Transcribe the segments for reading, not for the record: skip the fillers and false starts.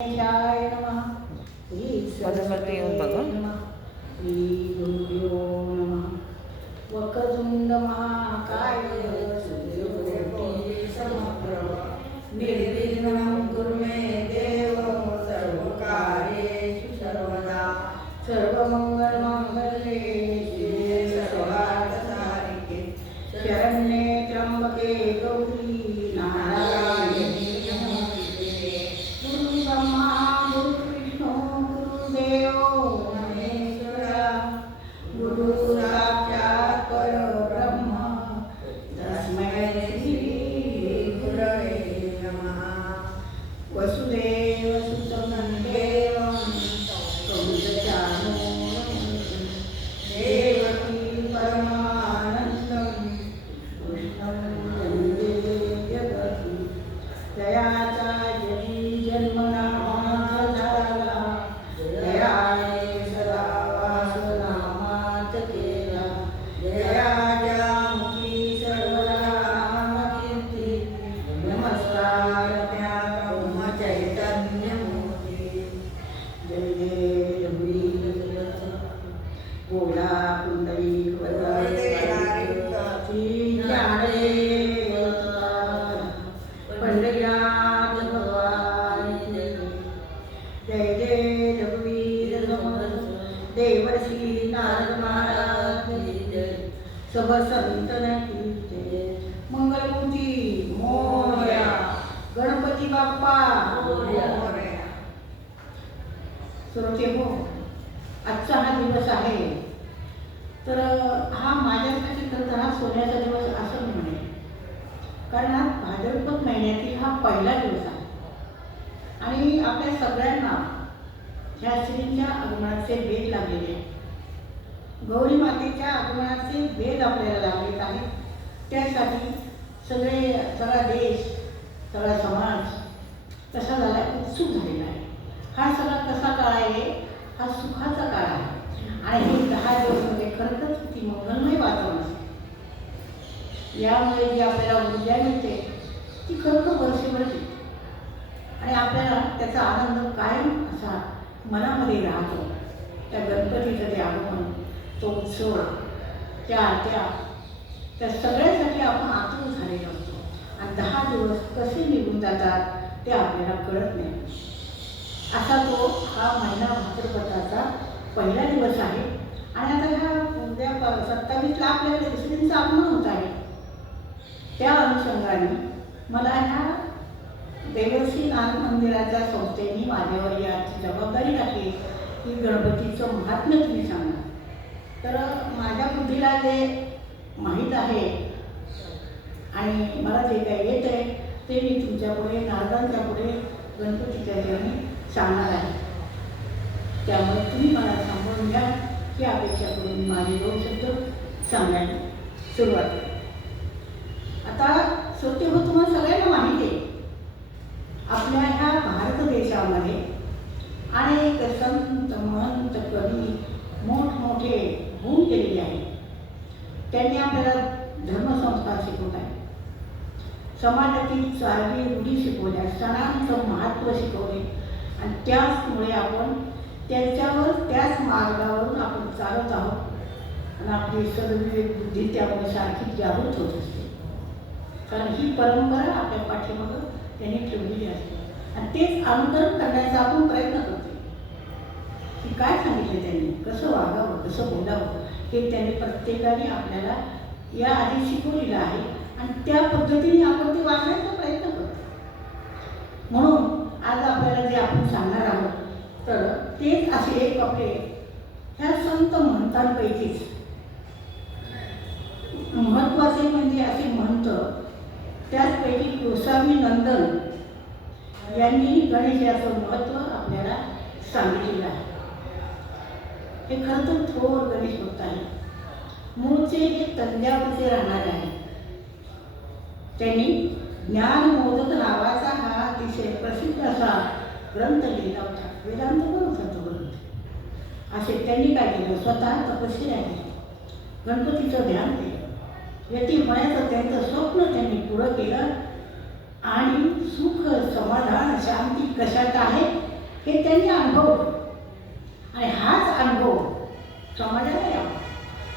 गणेशाय नमः. श्री माझ्यासारखं येऊन बघा. नमः. श्री गुरुभ्यो नमः. वक्रतुंड महाकाय सूर्यकोटि समप्रभ निर्विघ्नं कुरु मे देव सर्वकार्येषु सर्वदा सर्वमंगलमांगल्ये शिवे सर्वार्थसाधिके शरण्ये त्र्यंबके गौरी नारायणी नमोस्तुते. गुरु ब्रह्मा गुरु विष्णू गुरुदेवो महेश्वरा गुरु साक्षात् परब्रह्म तस्मै श्री गुरवे नमः. वसुदेव सुतं देवं कंसचानूरं देवकी परमानन्दं कृष्णं वन्दे जगद्गुरुं. दयाचा जरी जन्मना झाला दयाने सदा वासनामात केला. दयाच्या मुखी सर्वदा नामकीर्ती नमस्कार त्या ब्रह्म चैतन्यमूर्ती. जय जय रघुवीर गोला कुंडली पंढरीनाथ भगवान जय जय रघुवीर देवर्षी नारद महाराज सब संतन की जय. मंगलमूर्ती मोरया गणपती बाप्पा मोरया. श्रोते हो, आजचा हा दिवस आहे तर हा माझ्यासाठी तर हा सोन्याचा दिवस असं मी म्हणेन. कारण हा भाद्रपद महिन्यातील हा पहिला दिवस आहे आणि आपल्या सगळ्यांना ह्या श्रींच्या आगमनाचे वेध लागलेले आहेत. गौरी मातेच्या आगमनाचे वेध आपल्याला लागलेत आहेत. त्यासाठी सगळा देश सगळा समाज कसा झाला उत्सुक झालेला आहे. हा सगळा कसा काळ आहे, हा सुखाचा काळ आहे आणि हे 10 दिवस म्हणजे खरंच किती मंगलमय वातावरण असते. यामुळे जी आपल्याला ऊर्जा मिळते ती खरोखर वर्षभर मिळते आणि आपल्याला त्याचा आनंद कायम असा मनामध्ये राहतो. त्या गणपतीचं ते आगमन, तो उत्सव, त्या आरत्या, त्या सगळ्यासाठी आपण आतुर झालेलो असतो आणि 10 दिवस कसे निघून जातात ते आपल्याला कळत नाही. असा तो हा महिना भाद्रपदाचा पहिला दिवस आहे आणि आता ह्या उद्या 27ला आपल्याकडे श्रींचं आगमन होत आहे. त्या अनुषंगाने मला ह्या देवर्षी नाथ मंदिराच्या संस्थेने माझ्यावर याची जबाबदारी टाकली की गणपतीचं महात्म्य तुम्ही सांगा. तर माझ्या बुद्धीला जे माहीत आहे आणि मला जे काही येत आहे ते मी तुमच्यापुढे नारदांच्या पुढे गणपतीच्या ठिकाणी सांगणार आहे. त्यामुळे तुम्ही मला सांभाळून घ्या ही अपेक्षा करून माझे 2 शब्द सांगायला सुरुवात केली. आता सत्य हो, तुम्हाला सगळ्यांना माहिती आहे आपल्या ह्या भारत देशामध्ये अनेक संत महंत कवी मोठमोठे होऊन गेलेले आहेत. त्यांनी आपल्याला धर्मसंस्कार शिकवत आहे, समाजातील चालवी रूढी शिकवल्या, सणांचं महत्त्व शिकवले आणि त्याचमुळे आपण त्याच मार्गावरून आपण चालत आहोत आणि आपली सर्व बुद्धी त्यामुळे सारखी जागृत होत असते. कारण ही परंपरा आपल्या पाठीमागं त्यांनी ठेवलेली असते आणि तेच अनुकरण करण्याचा आपण प्रयत्न करतो. की काय सांगितले त्यांनी, कसं वागावं, कसं बोलावं हे त्यांनी प्रत्येकाने आपल्याला या आधी शिकवलेलं आहे आणि त्या पद्धतीने आपण ते वागण्याचा प्रयत्न करतो. म्हणून आज आपल्याला जे आपण सांगणार आहोत तर तेच असे एक आपले ह्या संत महंतांपैकीच महत्त्वाचे म्हणजे असे महंत, त्याचपैकी गोसावी नंदन यांनी गणेशाचं महत्त्व आपल्याला सांगितलेलं आहे. हे खरं तर थोर गणेश भक्त आहे. मूळचे हे तंजावरचे राहणारे आहेत. त्यांनी ज्ञानमोदक नावाचा हा अतिशय प्रसिद्ध असा ग्रंथ लिहिला होता. वेदांत पण होता तो ग्रंथ. असे त्यांनी काय केलं, स्वतः तपश्चर्या केली, गणपतीचं ध्यान केलं, यती होण्याचं त्यांचं स्वप्न त्यांनी पुरं केलं आणि सुख समाधान शांती कशात आहे हे त्यांनी अनुभवलं. आणि हाच अनुभव समाजाला यावा,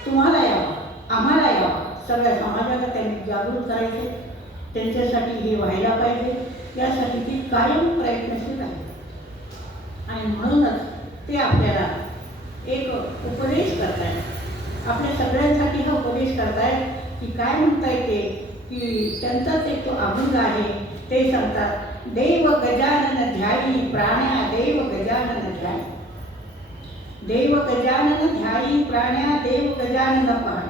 तुम्हाला यावा, आम्हाला यावा, सगळ्या समाजाला त्यांनी जागृत करायचे. त्यांच्यासाठी हे व्हायला पाहिजे, यासाठी ती कायम प्रयत्नशील आहे. आणि म्हणूनच ते आपल्याला एक उपदेश करतायत, आपल्या सगळ्यांसाठी हा उपदेश करतायत की काय म्हणता येते की त्यांचाच एक तो अभंग आहे. ते सांगतात, देव गजानन ध्यायी प्राण्या देव गजानन ध्यायी, देव गजानन ध्यायी प्राण्या देव गजानन पाय,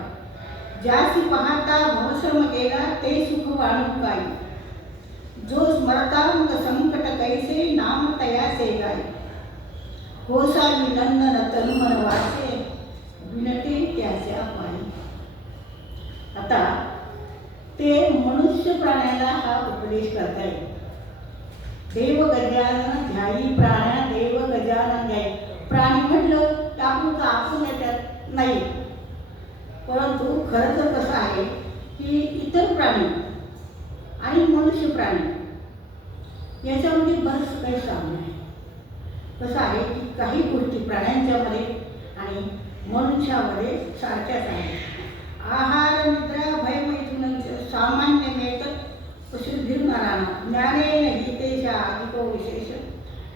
ज्यासी पाहता भवश्रम गेला ते सुख वाणू काय, जो स्मरता मग संकट कैसे नाम तयासे गाय, होसावी नंदन तनुमन वासे विनते त्याच्या पायी. आता ते मनुष्य प्राण्याला हा उपदेश करतायत. देव गजानन ध्यायी प्राण्या देव गजानन ध्यायी. प्राणी म्हटलं की आपण येतात नाही, परंतु खरं तर कसं आहे की इतर प्राणी आणि मनुष्य प्राणी याच्यामध्ये बरंच काही साम्य आहे. कसं आहे की काही गोष्टी प्राण्यांच्यामध्ये आणि मनुष्यामध्ये सारख्याच आहेत. आहार निद्रा भयमैथुन सामान्य मेतत् पशुभिर्नराणां ज्ञानेन हि तेषा अधिको विशेष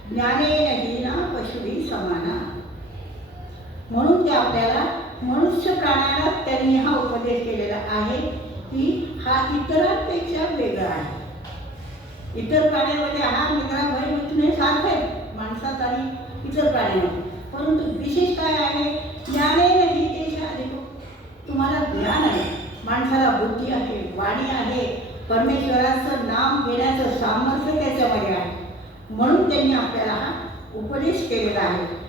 ज्ञानेन हि ना पशुभिः समाना. म्हणून ते आपल्याला मनुष्य प्राण्याला त्यांनी हा उपदेश केलेला आहे की हा इतरांपेक्षा वेगळा आहे. इतर प्राण्यांमध्ये आहार निद्रा भयमैथुन हे सारखं आहे माणसात आणि इतर प्राण्यांमध्ये, परंतु विशेष काय आहे, ज्ञानेन हि तेषा अधिको. तुम्हाला ज्ञान आहे, माणसाला बुद्धी आहे, वाणी आहे, परमेश्वराचं नाम घेण्याचं सामर्थ्य त्याच्यामध्ये आहे. म्हणून त्यांनी आपल्याला हा उपदेश केलेला आहे.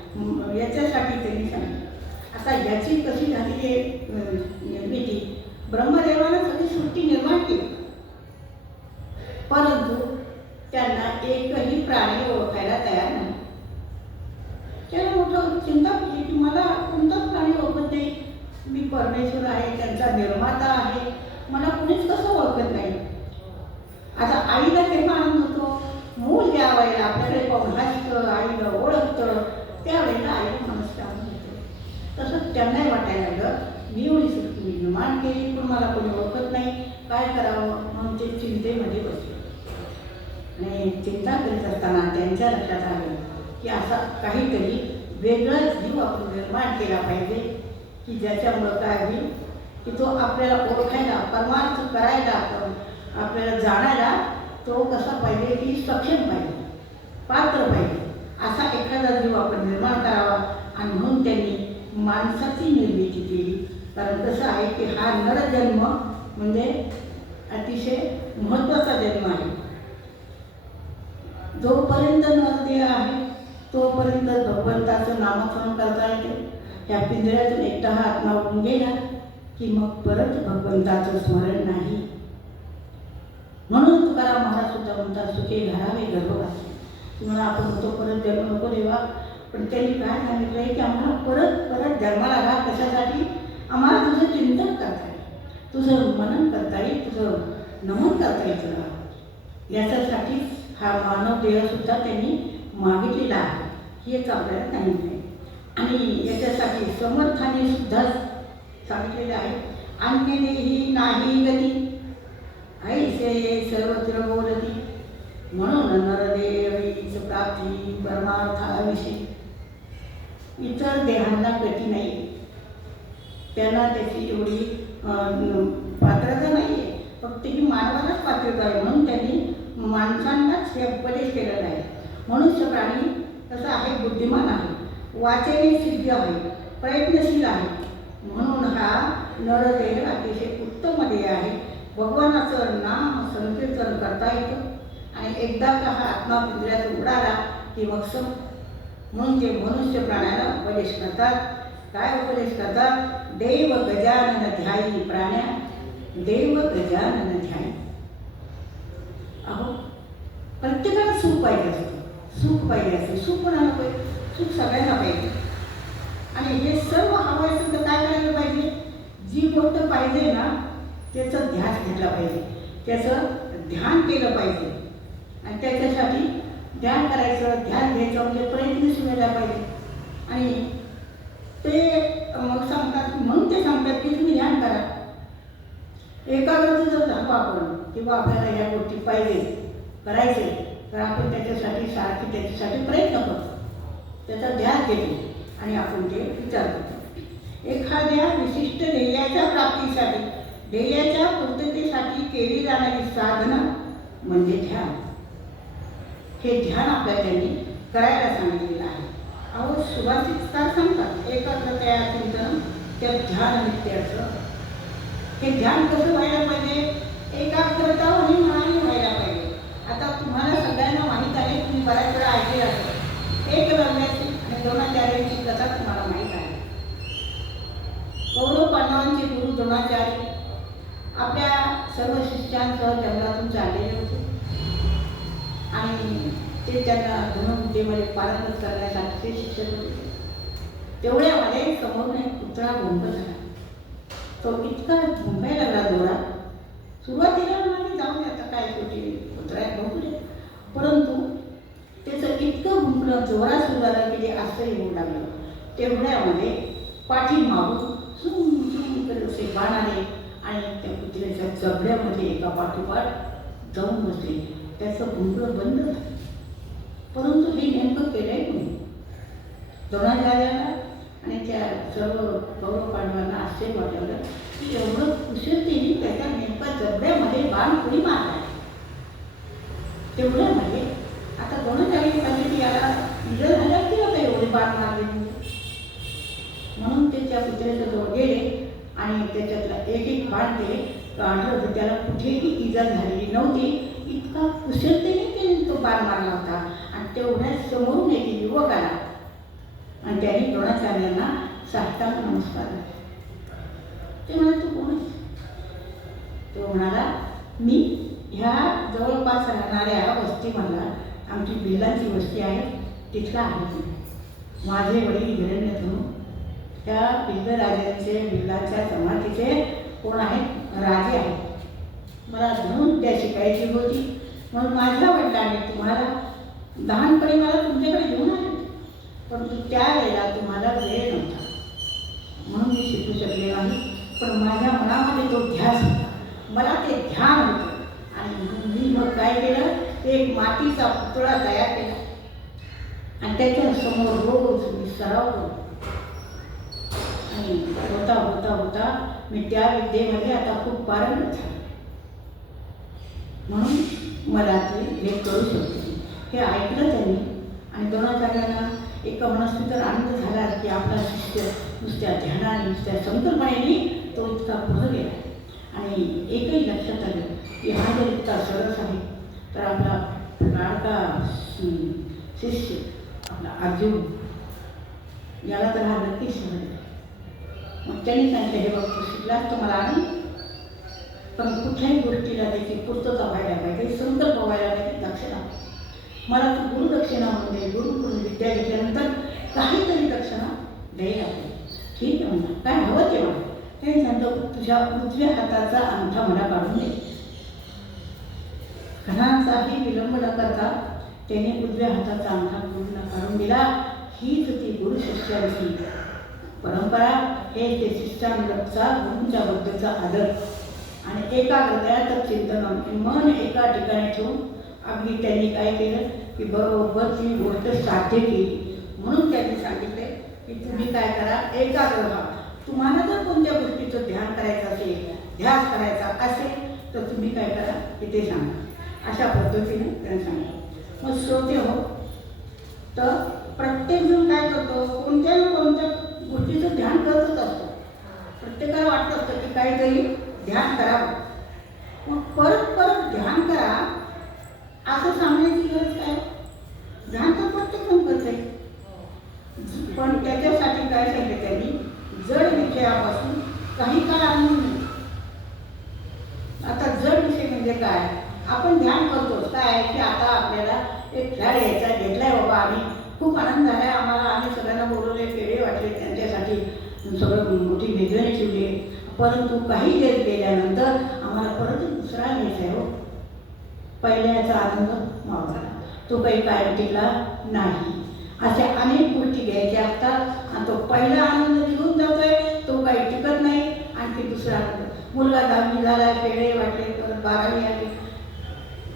याच्यासाठी त्यांनी सांगितलं. आता याची कशी झाली आहे निर्मिती, ब्रह्मदेवानं सगळी सृष्टी निर्माण केली, परंतु त्यांना एकही प्राणी ओळखायला तयार नाही. त्याला मोठं चिंता केली की मला कोणताच प्राणी ओळखत नाही, मी परमेश्वर आहे, त्यांचा निर्माता आहे, मला कुणीच कसं ओळखत नाही. आता आईला तेव्हा आनंद होतो, मूल ज्या वेळेला आपल्याकडे पाहून हसतं, आईला ओळखतं, त्यावेळेला आईला मनस्ते आनंद होतो. तसंच त्यांनाही वाटायला लागलं, मी एवढी सृष्टी निर्माण केली पण मला कोणी ओळखत नाही, काय करावं, म्हणून ते चिंतेमध्ये बसले. आणि चिंता करीत असताना त्यांच्या लक्षात आलं की असा काहीतरी वेगळाच जीव आपण निर्माण केला पाहिजे की ज्याच्यामुळं काय होईल की तो आपल्याला ओळखायला, परमार्थ करायला, आपल्याला जाणायला तो कसा पाहिजे की सक्षम पाहिजे, पात्र पाहिजे, असा एखादा जीव आपण निर्माण करावा. आणि म्हणून त्यांनी माणसाची निर्मिती केली. कारण कसं आहे की हा नरजन्म म्हणजे अतिशय महत्त्वाचा जन्म आहे. जोपर्यंत नरदेह आहे तोपर्यंत भगवंताचं नामस्मरण करता येते. ह्या पिंजऱ्यातून एकटा हा आत्मा उडून गेला की मग परत भगवंताचं स्मरण नाही. म्हणून तुकाराम महाराज सुद्धा म्हणतात, सुखे घरावे गर्भवासी. तुम्हाला आपण होतो परत जन्म नको देवा, पण त्यांनी काय सांगितलं आहे की आम्हाला परत परत जन्माला घाल. कशासाठी? आम्हाला तुझं चिंतन करता येईल, तुझं मनन करता येईल, तुझं नमन करता येईल तुला. याच्यासाठीच हा मानव देहसुद्धा त्यांनी मागितलेला आहे, हेच आपल्याला सांगितलं आहे. आणि याच्यासाठी समर्थाने सुद्धा सांगितलेलं आहे, अन्यनेही नाही गती ऐसे सर्वत्र बोलती. म्हणून नरदेवीच प्राप्ती परमार्थाविषयी. इतर देहांना गती नाही, त्यांना त्याची एवढी पात्रता नाही आहे, फक्त ही मानवालाच पात्रता आहे. म्हणून त्यांनी माणसांनाच हे उपदेश केलेला आहे. मनुष्य प्राणी तसा आहे, बुद्धिमान आहे, वाचेने सिद्ध आहे, प्रयत्नशील आहे. म्हणून हा नरदेह अतिशय उत्तम देह आहे. भगवानाचं नाम संकीर्तन करता येतं आणि एकदा का हा आत्मा पिंजऱ्यात उडाला की मग म्हणून ते मनुष्य प्राण्याला उपदेश करतात. काय उपदेश करतात? देव गजानन ध्यायी प्राण्या देव गजानन ध्यायी. अहो, प्रत्येकाला सुख पाहिजे असतं, सुख पाहिजे असते. सुख कोणाला पाहिजे? सुख सगळ्यांना पाहिजे. आणि हे सर्व हवं असेल तर काय करायला पाहिजे? जी गोष्ट पाहिजे ना त्याचं ध्यास घेतला पाहिजे, त्याचं ध्यान केलं पाहिजे. आणि त्याच्यासाठी ध्यान करायचं, ध्यान घ्यायचं म्हणजे नको आपण किंवा आपल्याला ह्या गोष्टी पाहिजे करायचे, तर आपण त्याच्यासाठी सारखी त्याच्यासाठी प्रयत्न करतो, त्याचा ध्यास देतो आणि आपण ते विचार करतो. एखाद्या विशिष्ट ध्येयाच्या प्राप्तीसाठी, ध्येयाच्या पूर्ततेसाठी केली जाणारी साधना म्हणजे ध्यान. हे ध्यान आपल्याला त्यांनी करायला सांगितलेलं आहे. अहो सुभाषितकार सांगतात, एकाग्रतया चिंतन त्या ध्यान नित्याचं. हे ध्यान कसं व्हायला पाहिजे? एकाग्रता आणि मनाने व्हायला पाहिजे. आता तुम्हाला सगळ्यांना माहीत आहे, तुम्ही बऱ्याच वेळा ऐकले असेल, एकलव्याची आणि द्रोणाचार्यांची कथा तुम्हाला माहीत आहे. कौरव पांडवांचे गुरु द्रोणाचार्य आपल्या सर्व शिष्यांसह जंगलातून चाललेले होते आणि ते त्यांना धनुर्विद्येमध्ये पारंगत करण्यासाठी ते शिक्षक होते. तेवढ्यामध्ये समोरून एक कुत्रा भोंकत झाला. तो इतका भोंकायला लागला जोरात. सुरुवातीला म्हणाले जाऊन आता काय छोटी कुत्रा आहे भोंकू दे, परंतु त्याचं इतकं भुंकणं जोरात सुरू झालं की ते आश्चर्य होऊ लागलं. तेवढ्यामध्ये पाठीमागून झुम झुम करत असे बाण आले आणि त्या कुत्र्याच्या जबड्यामध्ये एका पाठोपाठ जाऊन बसले. त्याचं भुंकणं बंद झालं. परंतु हे नेमकं केलंय कोणी? द्रोणाचार्याला आणि त्या सर्व कौरव पांडवांना आश्चर्य वाटलं की एवढं कुशलतेने त्याच्या नेमका जबड्यामध्ये बाण कोणी मारला. तेवढ्यामध्ये आता द्रोणाचार्य सांगितले याला इजा झाल्या की आता एवढे बाण मारले, म्हणून ते त्या कुत्र्याच्या जवळ गेले आणि त्याच्यातला एक एक बाण ते काढलं तर त्याला कुठेही इजा झालेली नव्हती. इतका कुशलतेने त्याने तो बाण मारला होता आणि तेवढ्याच समोरून एक युवक आला आणि त्याने द्रोणाचार्यांना साष्टांग नमस्कार केला. ते म्हणाले तू कोण आहेस? तो म्हणाला मी ह्या जवळपास राहणाऱ्या वस्तीमधला, आमची बिल्लांची वस्ती आहे तिथला आहे. माझे वडील हिरण्यधनु त्या बिल्ल राजांचे, बिल्लाच्या जमातीचे कोण आहेत? राजे आहेत. मला धनुर्विद्या शिकायची होती म्हणून माझ्या वडिलांनी तुम्हाला लहानपणी मला तुमच्याकडे घेऊन आले, परंतु त्यावेळेला तुम्हाला वेळ नव्हता म्हणून मी शिकू शकले नाही. पण माझ्या मनामध्ये तो ध्यास होता, मला ते ध्यान होतं आणि मी मग काय केलं, एक मातीचा पुतळा तयार केला आणि त्याच्यासमोर रोज मी सराव करतो आणि होता होता होता मी त्या विद्येमध्ये आता खूप पारंगत झाले, म्हणून मला ते हे करू शकते. हे ऐकलं त्यांनी आणि द्रोणाचार्यांना एका मनस्थितीवर आनंद झाला की आपला शिष्य नुसत्या ध्यानाने, नुसत्या संकल्पनेने तो इतका पुढं गेला. आणि एकही लक्षात आलं की हा जर इतका सरस आहे तर आपला लाडका शिष्य आपला अर्जुन याला तर हा नक्कीच समजेल. मग त्यांनी सांगितलं हे बघ तू शिकलास तर मला आनंद, पण कुठल्याही गोष्टीला त्याची पूर्तता व्हायला पाहिजे, संकल्प व्हायला पाहिजे, दक्षिणा. मला तू गुरुदक्षिणा म्हणून दे, गुरुकडून विद्या घेतल्यानंतर काहीतरी दक्षिणा द्यायला पाहिजे. ठीक आहे म्हणा, काय हवं ते म्हणा. ते सांगतो तुझ्या उजव्या हाताचा अंगठा मला काढून दे. घणाचाही विलंब न करता त्याने उजव्या हाताचा अंगठा पूर्ण काढून दिला. हीच ती गुरु शिष्यांची परंपरा, हे ते शिष्यांचा गुरूंच्या बद्दलचा आदर आणि एकाग्रतेचं चिंतन, मन एका ठिकाणी ठेवून अगदी त्यांनी काय केलं की बरोबर ती गोष्ट साध्य केली. म्हणून त्यांनी सांगितले की तुम्ही काय करा, एकाग्र व्हा. तुम्हाला जर कोणत्या गोष्टीचं ध्यान करायचं असेल, ध्यास करायचा असेल तर तुम्ही काय करा की ते सांगा. अशा पद्धतीने त्यांनी सांगितलं. मग श्रोते हो, तर प्रत्येकजण काय करतो, कोणत्या ना कोणत्या गोष्टीचं ध्यान करतच असतो. प्रत्येकाला वाटत असतं की काहीतरी ध्यान करावं, मग परत परत ध्यान करा असं सांगण्याची गरज काय? ध्यान तर प्रत्येकजण करते, पण त्याच्यासाठी काय सांगितलं त्यांनी, जड विषयापासून काही काळ आणून. आता जड विषय म्हणजे काय? आपण ध्यान करतो काय की आता आपल्याला एक खेळ यायचा घेतलाय बाबा, आम्ही खूप आनंद झाला आम्हाला, आम्ही सगळ्यांना बोलवले, पेढे वाटले, त्यांच्यासाठी सगळं मोठी मेजवानी ठेवली, परंतु काही वेळ केल्यानंतर आम्हाला परत दुसरा घ्यायचा आहे. हो, पहिल्याचा आनंद मावळला, तो काही कायम टिकला नाही. अशा अनेक गोष्टी घ्यायच्या असतात आणि तो पहिला आनंद निघून जातोय, तो काही टिकत नाही. आणखी दुसरा आनंद, मुलगा 10वी झाला, पेढे वाटले, परत 12वी आली,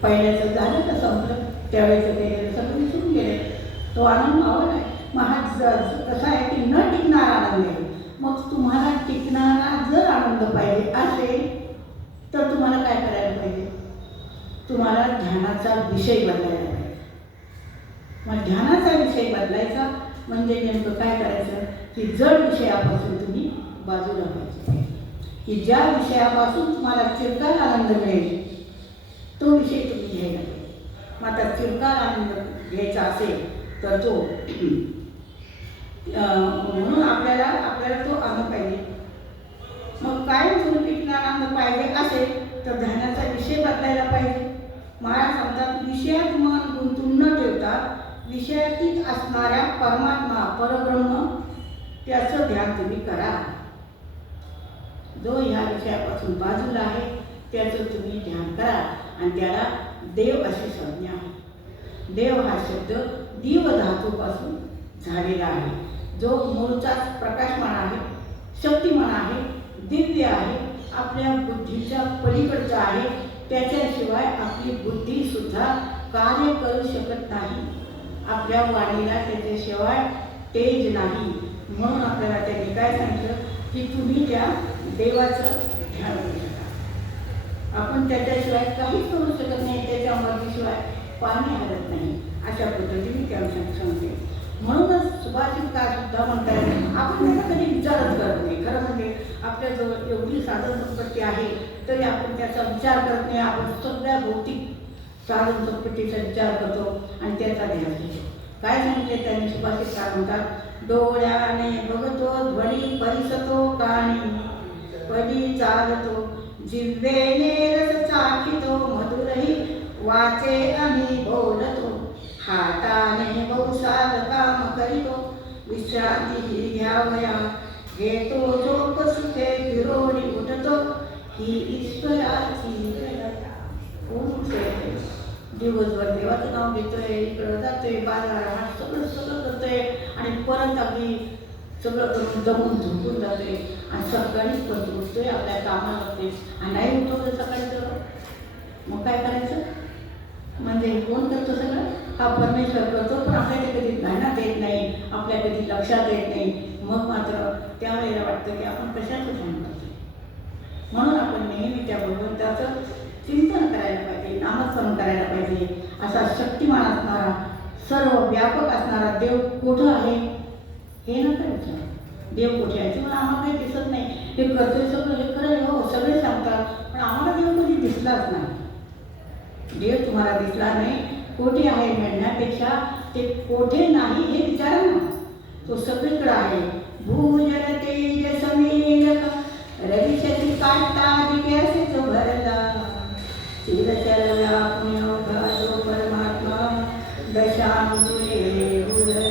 पहिल्याचं झालं का संपलं, त्यावेळेचं ते सगळं विसरून गेले. तो आनंद मावळ आहे. मग हा कसा आहे की न टिकणारा आनंद आहे. मग तुम्हाला टिकणारा जर आनंद पाहिजे असेल तर तुम्हाला काय करायला पाहिजे? तुम्हाला ध्यानाचा विषय बदलायला पाहिजे. मग ध्यानाचा विषय बदलायचा म्हणजे नेमकं काय करायचं की जड विषयापासून तुम्ही बाजूला व्हायचं, की ज्या विषयापासून तुम्हाला चिरकाल आनंद मिळेल तो विषय तुम्ही घ्यायला पाहिजे. मग आता चिरकाल आनंद घ्यायचा असेल तर तो म्हणून आपल्याला तो आनंद पाहिजे. मग कायमस्वरूपी आनंद पाहिजे असेल तर ध्यानाचा विषय बदलायला पाहिजे. महाराज सांगतात विषयात मन गुंतून न ठेवता विषयातीत असणाऱ्या परमात्मा परब्रह्म त्याचं ध्यान तुम्ही करा. जो ह्या विषयापासून बाजूला आहे त्याचं तुम्ही ध्यान करा आणि त्याला देव अशी संज्ञा आहे. देव हा शब्द दीव धातूपासून झालेला आहे, जो मूळचाच प्रकाशमान आहे, शक्तिमान आहे, दिव्य आहे, आपल्या बुद्धीच्या पलीकडचा आहे. त्याच्याशिवाय आपली बुद्धीसुद्धा कार्य करू शकत नाही. आपल्या वाणीला त्याच्याशिवाय तेज नाही. म्हणून आपल्याला त्यांनी काय सांगितलं की तुम्ही त्या देवाचं ध्यान करू शकता. आपण त्याच्याशिवाय काहीच करू शकत नाही, त्याच्या मर्जीशिवाय पाणी हलत नाही. अशा पद्धतीने त्या सांगते. म्हणूनच सुभाषितकार सुद्धा म्हणतात आपण त्याचा कधी विचारच करत नाही. खरं म्हणजे आपल्याजवळ एवढी साधन संपत्ती आहे तरी आपण त्याचा विचार करत नाही. आपण सगळ्या भौतिक साधन संपत्तीचा विचार करतो आणि त्याचा ध्यान घेतो. काय सांगितले त्यांनी? सुभाषितकार म्हणतात डोळ्याने बघतो ध्वनी परिसतो कानी पदी चालतो जिव्हेने रस चाखितो मधुरही वाचे आणि बोलतो हाताने बहुसाल काम करीतो विश्रांती घ्यावया घेतो झोप सुखे फिरोणी उठतो ही ईश्वराची दिवसभर देवाचं नाव घेतोय, इकडं जातोय, बाजारात सगळं करतोय आणि परत अगदी सगळं करून जमून झोपून जातोय आणि सकाळीच परत उठतोय आपल्या कामाला लागते आणि नाही उठवलं सकाळी तर मग काय करायचं? म्हणजे कोण करतो सगळं? हा परमेश्वर करतो, पण आपल्याला कधी ध्यानात येत नाही, आपल्या कधी लक्षात येत नाही. मग मात्र त्यावेळेला वाटतं की आपण कशाचं ध्यान करतो. म्हणून आपण नेहमी त्या भगवंताचं चिंतन करायला पाहिजे, नामस्मरण करायला पाहिजे. असा शक्तिमान असणारा सर्व व्यापक असणारा देव कुठं आहे हे नका विचार. देव कुठे आहे ते मला आम्हाला काही दिसत नाही, हे करतोय सगळं, हे खरं हो सगळे सांगतात, पण आम्हाला देव कधी दिसलाच नाही. देव तुम्हाला दिसला नाही, कोठे आहे म्हणण्यापेक्षा ते कोठे नाही हे विचारा ना. तो सगळीकडे आहे. भूजल तेज समीर रविशती काटा जिज्ञासे तो भरला चिरचर व्यापुण्य जो परमात्मा दशांतुले उरला.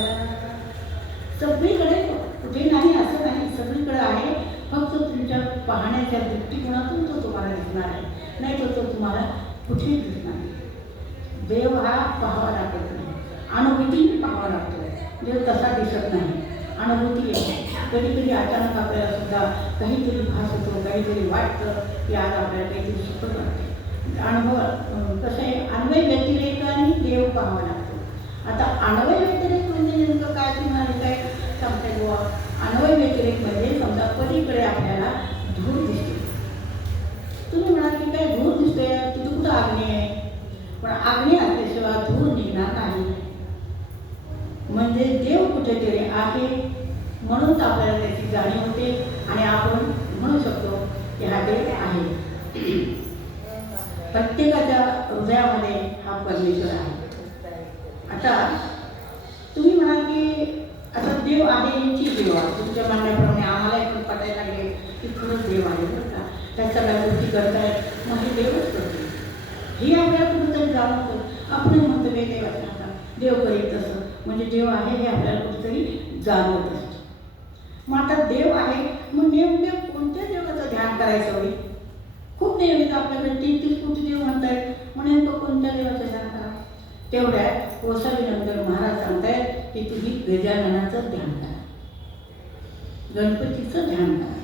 सगळीकडे कुठे नाही असं नाही, सगळीकडे आहे. फक्त तुमच्या पाहण्याच्या दृष्टिकोनातून तो तुम्हाला दिसणार आहे, नाही तो तुम्हाला कुठेच दिसणार नाही. देव हा पाहावा लागत नाही, अनुभूतीने पाहावा लागतो. देव तसा दिसत नाही, अनुभूती येते. कधी कधी अचानक आपल्याला सुद्धा काहीतरी भास होतो, काहीतरी वाटतं की आज आपल्याला काहीतरी सुखद वाटते. अनुभव कसं आहे, अन्वय व्यतिरेक आणि देव पाहावा लागतो. आता अन्वय व्यतिरेक म्हणजे नेमकं काय तुम्हाला काय सांगता बुवा? अन्वय व्यतिरेक म्हणजे समजा पलीकडे आपल्याला धूर दिसते. तुम्ही म्हणाल की काय धूर दिसते, तिथे कुठं आग्नेय आहे, पण आग्नेय असल्याशिवाय धूर निघणार नाही. म्हणजे देव कुठेतरी आहे म्हणून आपल्याला त्याची जाणीव होते आणि आपण म्हणू शकतो की हा देव आहे. प्रत्येकाच्या हृदयामध्ये हा परमेश्वर आहे. आता तुम्ही म्हणाल की आता देव आहे याची देव आहे, तुमच्या म्हणण्याप्रमाणे आम्हाला पण पटायला लागले की खरंच देव आहे बरं का, त्या सगळ्या गोष्टी करतायत, मग हे देवच करतो हे आपल्याला कुठंतरी जाणवतं. आपण म्हणतो हे देवाच्या हातात देव करीत तसं, म्हणजे देव आहे हे आपल्याला कुठंतरी जाणवत असतं. मग आता देव आहे, मग नेमक्या कोणत्या देवाचं ध्यान करायचं होईल? खूप देव येतं आपल्याकडे, 33 कोटी देव म्हणतायत, म्हणून तो कोणत्या देवाचं ध्यान करा? तेवढ्यात कोसळल्यानंतर महाराज सांगतायत की तुम्ही गजाननाचं ध्यान करा, गणपतीचं ध्यान करा.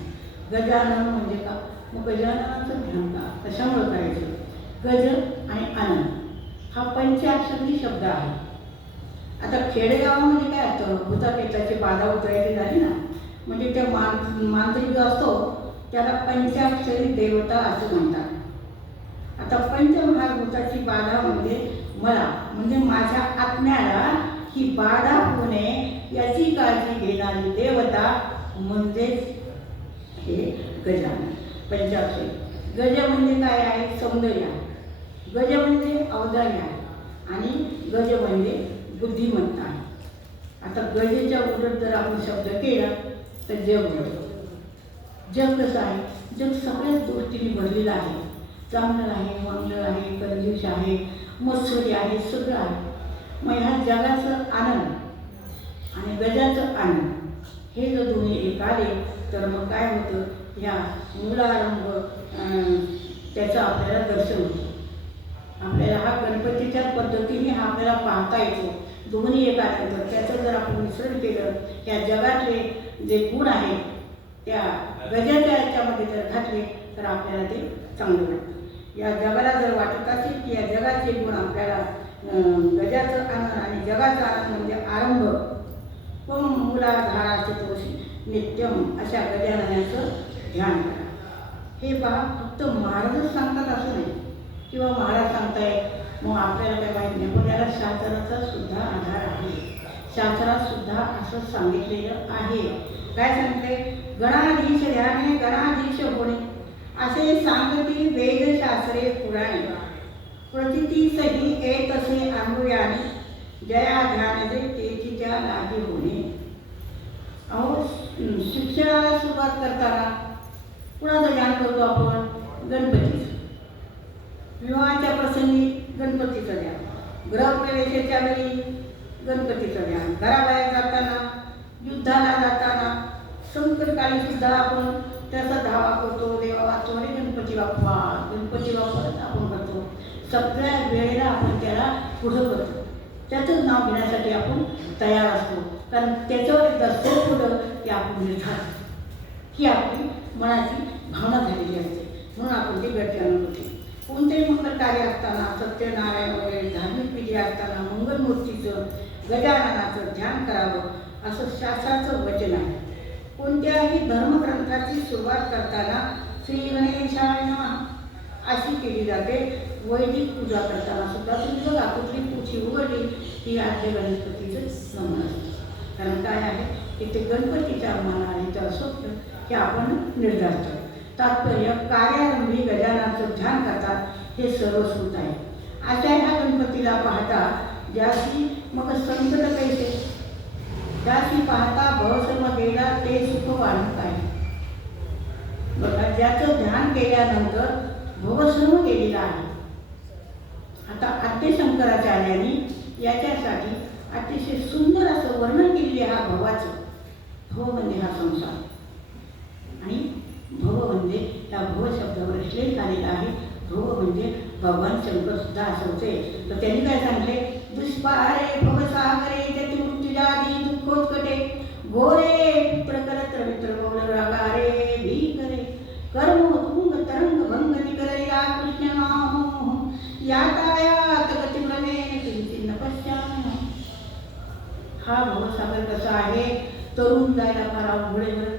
गजानन म्हणजे का? मग गजाननाचं ध्यान का कशामुळे करायचं? गज आणि आनंद हा पंचाक्षरी शब्द आहे. आता खेडेगावामध्ये काय असतं, भूतापेताची बाधा उतरायची झाली ना, म्हणजे त्या मांत्रिक जो असतो त्याला पंचाक्षरी देवता असं म्हणतात. आता पंचमहाभूताची बाधा म्हणजे मला, म्हणजे माझ्या आत्म्याला ही बाधा होऊ नये याची काळजी घेणारी देवता म्हणजेच हे गजानन. पंचाक्षरी गज म्हणजे काय आहे, सौंदर्य. गज म्हणजे औदार्य आहे आणि गज म्हणजे बुद्धिमत्ता आहे. आता गजेच्या उलट जर आपण शब्द केला तर जग होतं. जग कसं आहे, जग सगळ्याच गोष्टींनी भरलेलं आहे. चांगलं आहे, मंगळ आहे, कंजूष आहे, मत्सरी आहे, सगळं आहे. मग ह्या जगाचं आनंद आणि गजाचं आनंद हे जर दोन्ही एक आले तर मग काय होतं, ह्या मूलारंभ त्याचं आपल्याला दर्शन होतं. आपल्याला हा गणपतीच्या पद्धतीने हा आपल्याला पाहता येतो. दोन्ही एक आल्यानंतर त्याचं जर आपण मिश्रण केलं, या जगातले जे गुण आहेत त्या गजाच्या याच्यामध्ये जर घातले तर आपल्याला ते चांगलं वाटतं. या जगाला जर वाटत असेल की या जगाचे गुण आपल्याला गजाचं आनंद आणि जगाचा आनंद म्हणजे आरंभ व मूलाधाराचे तोषी नित्यम अशा गजाननाचं ध्यान करा. हे पहा, फक्त महाराजच सांगतात असं नाही किंवा महाराज सांगताय मग आपल्याला काय माहीत नाही, पण याला शास्त्राचा सुद्धा आधार आहे. शास्त्रात सुद्धा असं सांगितलेलं आहे. काय सांगते, गणाधीश ध्याने गणाधीश होणे असे सांगती वेदशास्त्रे पुराणे, प्रचिती सही येत असे अनुभयाने जया ध्यानते तेथीच्या लागी होणे. अहो, शिक्षणाला सुरुवात करताना कुणाचं ध्यान करतो आपण, गणपतीचं. विवाहाच्या प्रसंगी गणपतीचं ध्यान, गृहप्रवेशाच्या वेळी गणपतीचं ध्यान, घराबाहेर जाताना, युद्धाला जाताना, संकटकाळी सुद्धा आपण त्याचा धावा करतो, देवा वाचो रे गणपती बाप्पा, गणपती बाप्पाच आपण करतो. सगळ्या वेळेला आपण त्याला पुढं करतो, त्याचंच नाव घेण्यासाठी आपण तयार असतो. कारण त्याच्यावर एकदा सोड पुढं की आपण निर्धार, ही आपली मनाची भावना झालेली असते, म्हणून आपण ती गती अनुभवते. कोणतेही मंगल कार्य असताना, सत्यनारायण वगैरे धार्मिक विधी असताना मंगलमूर्तीचं गजाननाचं ध्यान करावं असं शास्त्राचं वचन आहे. कोणत्याही धर्मग्रंथाची सुरुवात करताना श्री गणेशाय नमः अशी केली जाते. वैदिक पूजा करताना सुद्धा तुम्ही बघा, कुठली पोथी उघडली की आद्य गणपतीचं नमन असतं. कारण काय आहे की ते गणपतीच्या मनाने तर स्वप्न हे आपण निर्धारतो. तात्पर्य, कार्यारंभी गजाननाचं ध्यान करतात हे सर्वस्कृत आहे. अशा ह्या गणपतीला पाहता ज्याशी मग संकट कैसे, ज्याशी पाहता भवसर्व गेला ते सुख वाढत आहे. बघा, ज्याचं ध्यान केल्यानंतर भवसर्व गेलेलं आहे. आता आद्य शंकराचार्यांनी याच्यासाठी अतिशय सुंदर असं वर्णन केलेले हा भवाचं. भव म्हणजे हा संसार आणि भव म्हणजे त्या भव शब्दावर श्लेष झालेला आहे. भव म्हणजे भगवान शंकर सुद्धा असं होते. तर त्यांनी काय सांगितले, दुष्पारे भवसागरे जति मृत्युजादी दुःखोत्कटे घोरे पुत्र करत मित्र बहुल रागारे भीकरे कर्म तुंग तरंग भंग निकलया कृष्ण नाम यातायात गतिम्रमे किंचिन पश्याम. हा भवसागर कसा आहे, तरुण जायला फार अवघड आहे,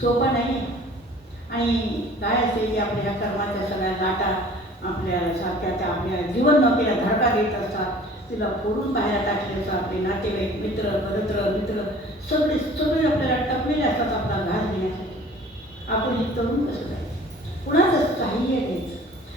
सोपा नाही. आणि काय असेल की आपल्या कर्माच्या सगळ्या लाटा आपल्या सारख्या त्या आपल्या जीवन नौकेला धडका देत असतात, तिला फोडून बाहेर टाकले असतात. आपले नातेवाईक, मित्र, मित्र सगळे सगळे आपल्याला टपलेले असतात आपला घास घेण्यासाठी. आपण हे तरुण कसं जायचं, कुणाचं साहाय्य घ्यायचं,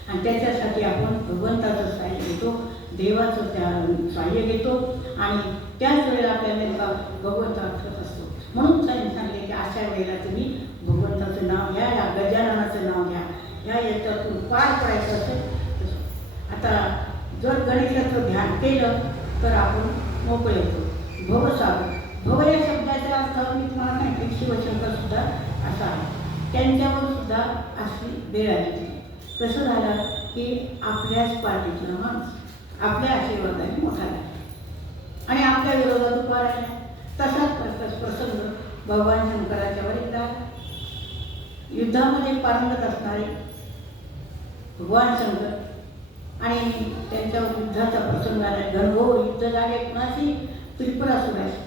आणि त्याच्यासाठी आपण भगवंताचं साहाय्य घेतो, देवाचं त्या साहाय्य घेतो, आणि त्याच वेळेला आपल्याला नेमका भगवंत आठवत असतो. म्हणून त्यांनी सांगले की अशा वेळेला तुम्ही भगवंताचं नाव घ्या, या गजाननाचं नाव घ्या. ह्या याच्यातून पार पडायचं असेल तसं. आता जर गणेशाचं ध्यान केलं तर आपण मोकळे होतो. भवसागर, भव या शब्दाचा अर्थ मी तुम्हाला माहिती, शिवशंकर सुद्धा असा आहे. त्यांच्यावर सुद्धा अशी वेळ आली. कसं झालं की आपल्याच पार्टीतला माणूस आपल्या आशीर्वादाने मोठा झाला आणि आपल्या विरोधात उभा राहिला. तसाच प्रसंग भगवान शंकराच्यावर एकदा युद्धामध्ये पारंगत असणारे भगवान शंकर आणि त्यांच्या युद्धाचा प्रसंग आला. गणगो युद्ध झाले कुणाशी, त्रिपुरासुर आहे.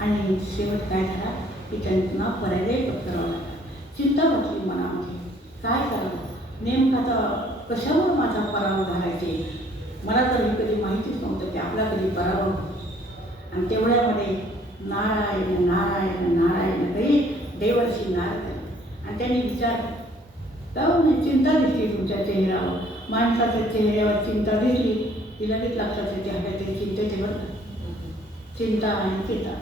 आणि शेवट काय झाला की त्यांना पराजय पत्करावा लागला. चिंता बसली मनामध्ये, काय करावं नेमकं, आता कशावर माझा पराभव घालायचे. मला तर कधी माहितीच नव्हतं की आपला कधी पराभव. आणि तेवढ्यामध्ये नारायण नारायण नारायण काही देवर्षी नारद. आणि त्यांनी विचारलं, तर चिंता दिसली तुमच्या चेहऱ्यावर, माणसाच्या चेहऱ्यावर चिंता दिसली की लगेच लक्षात येते आपल्या ते चिंतेवर. चिंता आणि चिंता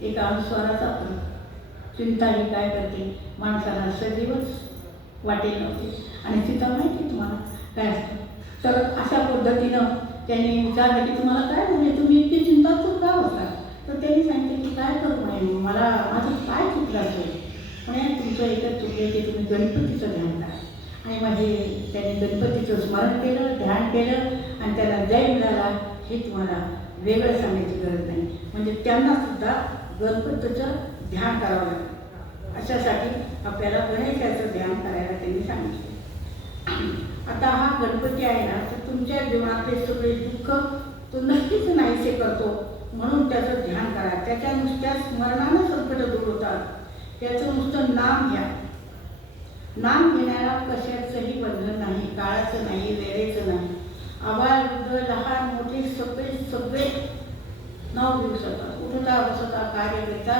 एका अनुस्वाराचा फरक. चिंता ही काय करते, माणसाला सजीवच वाटेल नव्हते. आणि चिंता माहिती तुम्हाला काय असतं. तर अशा पद्धतीनं त्यांनी विचारलं की तुम्हाला काय म्हणजे तुम्ही इतकी चिंतातूर का होता. तर त्यांनी सांगितलं की काय करू नाही, मला माझं काय चुकलं असेल. म्हणजे तुमचं एकच चुकलं की तुम्ही गणपतीचं ध्यान करा. आणि माझे त्यांनी गणपतीचं स्मरण केलं, ध्यान केलं आणि त्याला जय मिळाला. हे तुम्हाला वेगळं सांगायची गरज नाही. म्हणजे त्यांनासुद्धा गणपतीचं ध्यान करावं लागतं. अशासाठी आपल्याला गणेशाचं ध्यान करायला त्यांनी सांगितलं. आता हा गणपती आहे ना, तर तुमच्या जीवनातले सगळे दुःख तो नक्कीच नाहीसे करतो. म्हणून त्याचं ध्यान करा. त्याच्या नुसत्या स्मरणानं संकट दूर होतात. त्याचं नुसतं नाम घ्या. नाम घेण्याला कशाचंही बंधन नाही, काळाचं नाही, वेळेचं नाही. आबाळ वृद्ध लहान मोठे सगळे नाव घेऊ शकतात. उठता बसता कार्य करता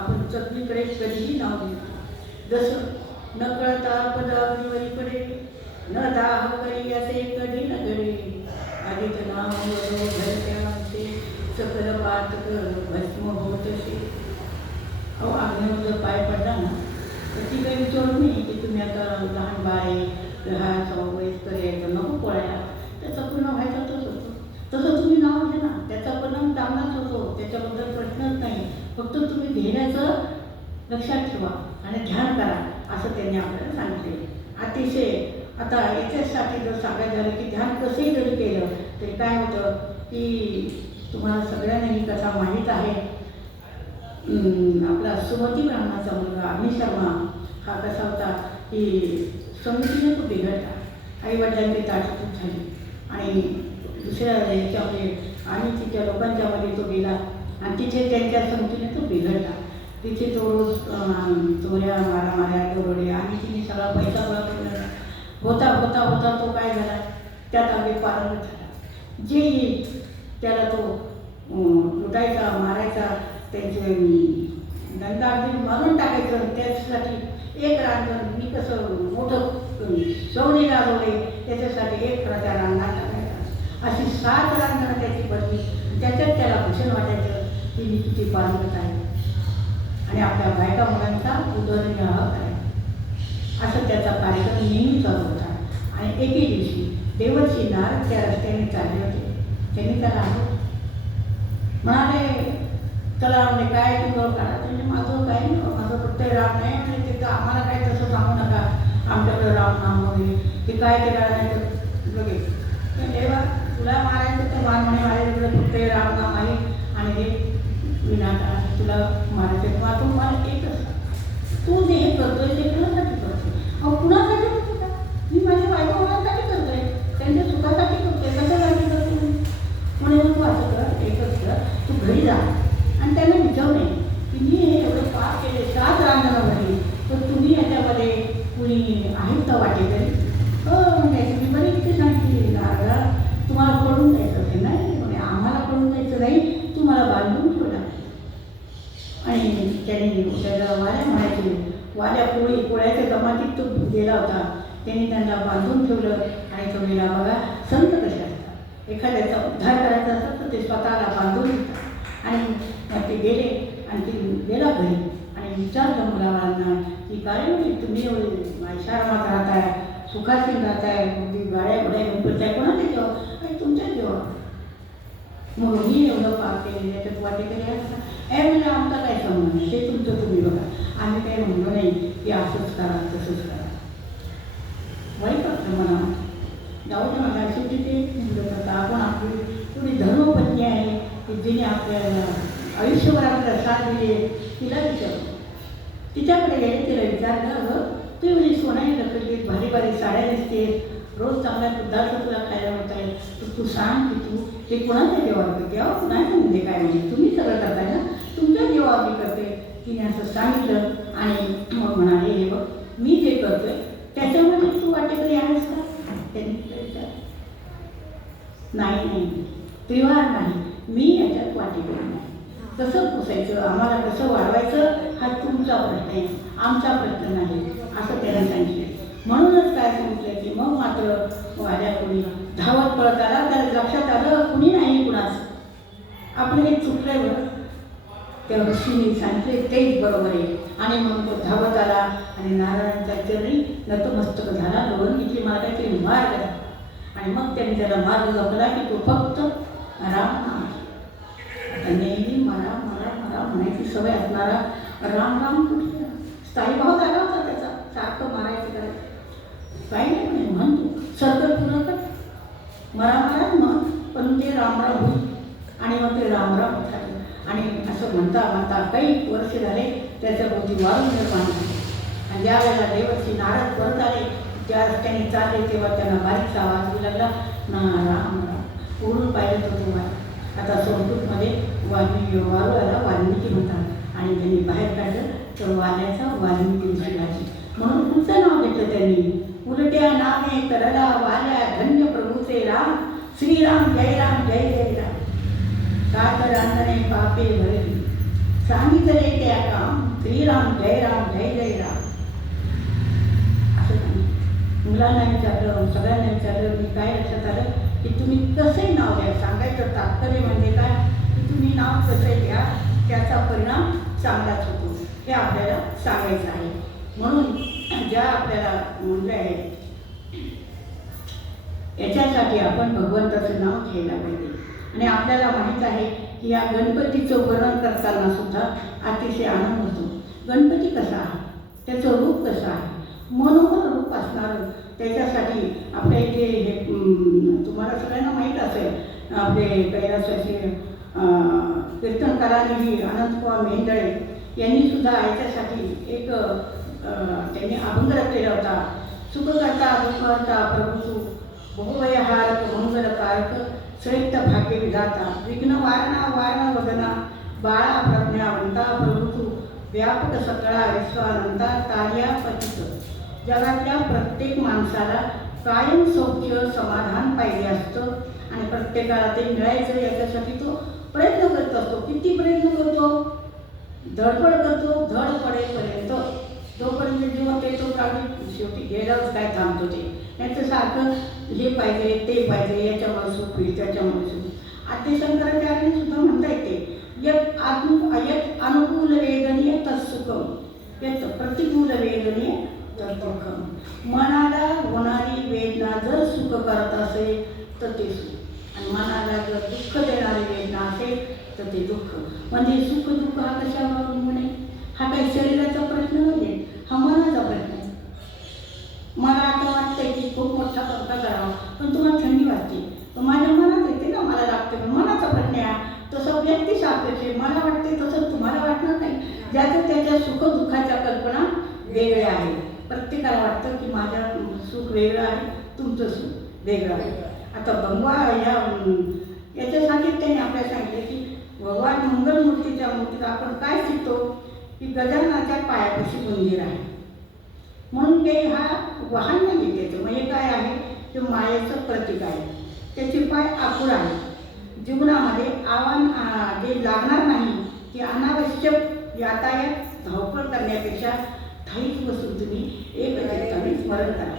आपण चटणीकडे कधीही नाव घेतो. जसं न कळता पद अग्निवरी पडे, न दाह करी असे कधी न घडे. आदित नाम वरो घरत्याचे, सकल पातक भस्म होत असे. अहो अग्नीवर जर पाय पडला ना तर ती काही विचारू नाही की तुम्ही आता लहान बाळ आहे, लहान वयस्कर आहे तर नको पळायला. त्याचा परिणाम व्हायचा तसं होतो. तसं तुम्ही नाव घ्या ना, त्याचा परिणाम चांगलाच होतो. त्याच्याबद्दल प्रश्नच नाही. फक्त तुम्ही घेण्याचं लक्षात ठेवा आणि ध्यान करा, असं त्यांनी आपल्याला सांगितले. अतिशय आता याच्यासाठी जर सांगायचं झालं की ध्यान कसंही जरी केलं तरी काय होतं की तुम्हाला सगळ्यांना ही कथा माहीत आहे. आपला सुमती ब्राह्मणाचा मुलगा अग्निशर्मा हा कसा होता की समितीने तो बिघडला. आईवडिलांची ताटतूट झाली आणि दुसऱ्या याच्यामध्ये आणि तिच्या लोकांच्यामध्ये तो गेला आणि तिथे त्यांच्या समितीने तो बिघडला. तिथे तो रोज चोऱ्या मारामाऱ्या दरोडे आणि तिने सगळा पैसा गोळा केला. होता होता होता तो काय झाला, त्यात अगदी पारंगत झाला. जे येईल त्याला तो लुटायचा, मारायचा, त्यांचे दंगा अगदी मारून टाकायचं. त्याच्यासाठी एक रांजण मी कसं मोठं शौर्य गाजवले त्याच्यासाठी एक प्रचार रांगणात टाकायचा. अशी 7 रांगणं त्याची बदली. त्याच्यात त्याला भूषण वाटायचं की मी किती पारंगत आहे आणि आपल्या बायका मुलांचा उदरनिर्वाह करायचा. असं त्याचा कार्यक्रम नेहमी चालू होता. आणि एके दिवशी देवर्षी नारद त्या रस्त्याने चालले होते. त्यांनी त्याला म्हणाले, चला म्हणजे काय तुझं काढा. म्हणजे माझं काही नाही, माझं फक्त राम नाही. म्हणजे ते आम्हाला काय तसं सांगू नका, आमच्याकडे राम नाम वगैरे ते काय ते काढा नाही तर लगेच तेव्हा तुला मारायचं तर मार म्हणे. माझ्याकडे फक्त राम नाम आहे आणि हे विनाकारण तुला मारायचं. मग तू मला एकच तू जे हे करतोय ते कुणासाठी करतोय. अहो कुणासाठी करतो का, मी माझ्या बायका मुलांसाठी करतोय, त्यांच्या सुखासाठी करतोय, कशासाठी करतो म्हणून तू असं कर, एकच कर, तू घरी जा आणि त्यांना विचारणे की मी हे एवढं पाप केले 7 रांगणामध्ये तर तुम्ही याच्यामध्ये कुणी आहेत का वाटेकरी. म्हणजे तुम्ही बरी किती सांगितली नारदा, तुम्हाला पडून द्यायचं असेल नाही म्हणजे आम्हाला पडून द्यायचं नाही, तुम्हाला बांधून ठेवला. आणि त्यांनी त्याला वाऱ्या म्हणायचे, वाऱ्या पोळ्याच्या जमातीत तो गेला होता. त्यांनी त्यांना बांधून ठेवलं आणि तो गेला. बघा संत कसे असतात, एखाद्याचा उद्धार करायचा असतात तर ते स्वतःला बांधून घेतात. आणि ते गेले आणि ते गेला घरी आणि विचारलं मुलाबाळांना की काय म्हणजे तुम्ही आश्रमात राहताय, सुखासीन राहताय, गाड्या घोड्या घेऊन फिरताय, कोणाच्या जेव्हा आणि तुमच्या जेव्हा मग मी एवढं पाप केले त्याच्यात वाटेकरी असतात. म्हणजे आमचा काय संबंध नाही, ते तुमचं तुम्ही बघा, आम्ही काही म्हणलो नाही की असंच करा तसंच करा. वाईट वाटलं मला. जाऊ दे मला शेवटी ते म्हणलं करता आपण आपली थोडी धर्मपत्नी आहे की जिने आपल्याला आयुष्यभर आपल्याला साथ दिली, तिला विचारलं. तिच्याकडे गेले, तिला विचारलं, अगं तू एवढी सोन्याने लकडलीत, भारी भारी साड्या दिसते, रोज चांगला पदार्थ तुला खायला मिळत आहे, तर तू सांग की तू ते कोणाच्या जीवावर करते, अहो कुणाचं म्हणजे काय, म्हणजे तुम्ही सगळं करताय ना, तुमच्या जीवावर मी करते. तिने असं सांगितलं आणि मग म्हणाले, हे बघ मी जे करतोय त्याच्यामध्ये तू वाटेकरी आहेस का? त्यांनी विचारलं. नाही नाही, त्रिवार नाही, मी याच्यात वाटेकरी नाही. कसं पोसायचं, आम्हाला कसं वाढवायचं हा तुमचा प्रश्न आहे, आमचा प्रश्न नाही, असं त्याने सांगितलं. म्हणूनच काय सांगितलं की मग मात्र माझ्या कोणी धावत पळत आला, तर लक्षात आलं कुणी नाही कुणाचं, आपलं हे चुकलंय बरं. त्या ऋषीने सांगितले तेच बरोबर आहे. आणि मग तो धावत आला आणि नारायणाच्या चरणी नतमस्तक झाला, लवंगीची मार्गाची मार्ग. आणि मग त्यांनी त्याला मार्ग दाखवला की तो फक्त राम नाम, नेहमी मला मला मला म्हणायची सवय असणारा राम राम कुठे स्थायी भाव झाला होता त्याचा, सारखं मारायचं करायचं काही नाही म्हणतो सर्कल पुरं कर मरा महाराज म्हण, पण ते रामराम होईल. आणि मग ते रामराम झाले. आणि असं म्हणता म्हणता काही वर्ष झाले त्याच्या भोवती वाळून निर्माण झाले. आणि ज्या वेळेला देवर्षी नारद परत आले, ज्या रस्त्याने चालले तेव्हा त्यांना बारीकसा आवाज येऊ लागला, ना राम राम. उडून पाहिलं तर तो आता संस्कृतमध्ये वारुळाला वाल्मिकी म्हणतात. आणि त्यांनी बाहेर काढलं तर वाल्याचा वाल्मिकी ऋषी राजे म्हणून पुढचं नाव घेतलं त्यांनी. उलट्या नामे करला वाल्या धन्य प्रभूचे राम, श्रीराम जय राम जय जय राम. सात रांजणे पापे भरली, सांगितले त्या काम, श्रीराम जय राम जय जय राम. असं सांगितलं. मुलांना विचारलं, सगळ्यांना विचारलं, मी काय लक्षात आलं की तुम्ही कसे नाव द्या. सांगायचं तात्पर्य म्हणजे काय की तुम्ही नाव कसं घ्या त्याचा परिणाम चांगलाच होतो, हे आपल्याला सांगायचं आहे. म्हणून ज्या आपल्याला म्हणलं आहे याच्यासाठी आपण भगवंताचं नाव घ्यायला पाहिजे. आणि आपल्याला माहीत आहे की या गणपतीचं वर्णन करताना सुद्धा अतिशय आनंद होतो. गणपती कसा आहे, त्याचं रूप कसं आहे, मनोहर रूप असणारं. त्याच्यासाठी आपल्या इथे हे तुम्हाला सगळ्यांना माहीत असेल, आपले कैलासाचे कीर्तनकारांनी अनंतकुमार मेंदळे यांनी सुद्धा याच्यासाठी एक त्यांनी अभंग रचलेला होता. सुखकर्ता दुःखहर्ता प्रभू बहुवयहारक मंगलकारक श्रेष्ठ भाग्य विधाता विघ्न वारणा वारण वदना बाळा प्रज्ञावंता प्रभू व्यापक सकळा विश्वानंता कार्या पतित. जगातल्या प्रत्येक माणसाला कायम सौख्य समाधान पाहिजे असतं आणि प्रत्येकाला ते मिळायचं याच्यासाठी तो प्रयत्न करत असतो. किती प्रयत्न करतो, धडपड करतो, धड पडेपर्यंत. जोपर्यंत जेव्हा येतो काढून शेवटी गेल्यावर काय थांबतो ते, याचं सारखं हे पाहिजे ते पाहिजे, याच्यामुळे सुख होईल त्याच्यामुळे सुख. आद्य शंकराचार्यांनी सुद्धा म्हणता येते, यत अनुकूल वेदनीय तत्सुखम, यत प्रतिकूल वेदनीय तत्सुखम. मनाला होणारी वेदना जर सुख करत असेल तर ते सुख, आणि मनाला जर दुःख देणारी वेदना असेल तर ते दुःख. म्हणजे सुख दुःख हा कशावर अवलंबून आहे, हा काही शरीराचा प्रश्न नाही, हा मनाचा प्रश्न आहे. मला आता वाटतंय की खूप मोठा पंखा करावा, पण तुम्हाला थंडी वाटते, तर माझ्या मनात येते ना, मला लागते, पण मनाचा प्रश्न आहे. तसं व्यक्ती सारखेचे मला वाटते तसं तुम्हाला वाटणार नाही. ज्याच्या त्याच्या सुख दुःखाच्या कल्पना वेगळ्या आहेत. प्रत्येकाला वाटतं की माझं सुख वेगळं आहे, तुमचं सुख वेगळं आहे. आता भगवान याच्यासाठी त्यांनी आपल्याला सांगितले की भगवान मंगलमूर्तीच्या मूर्तीत आपण काय शिकतो की गजाननाच्या पायापाशी मंदिर आहे म्हणून ते हा वाहन नाही त्याचं, म्हणजे काय आहे ते मायेचं प्रतीक आहे. त्याचे पाय आखूड आहे. जीवनामध्ये आव्हान जे लागणार नाही की अनावश्यक यातायात धावपळ करण्यापेक्षा ठाईच बसून तुम्ही एक चित्ताने स्मरण करा.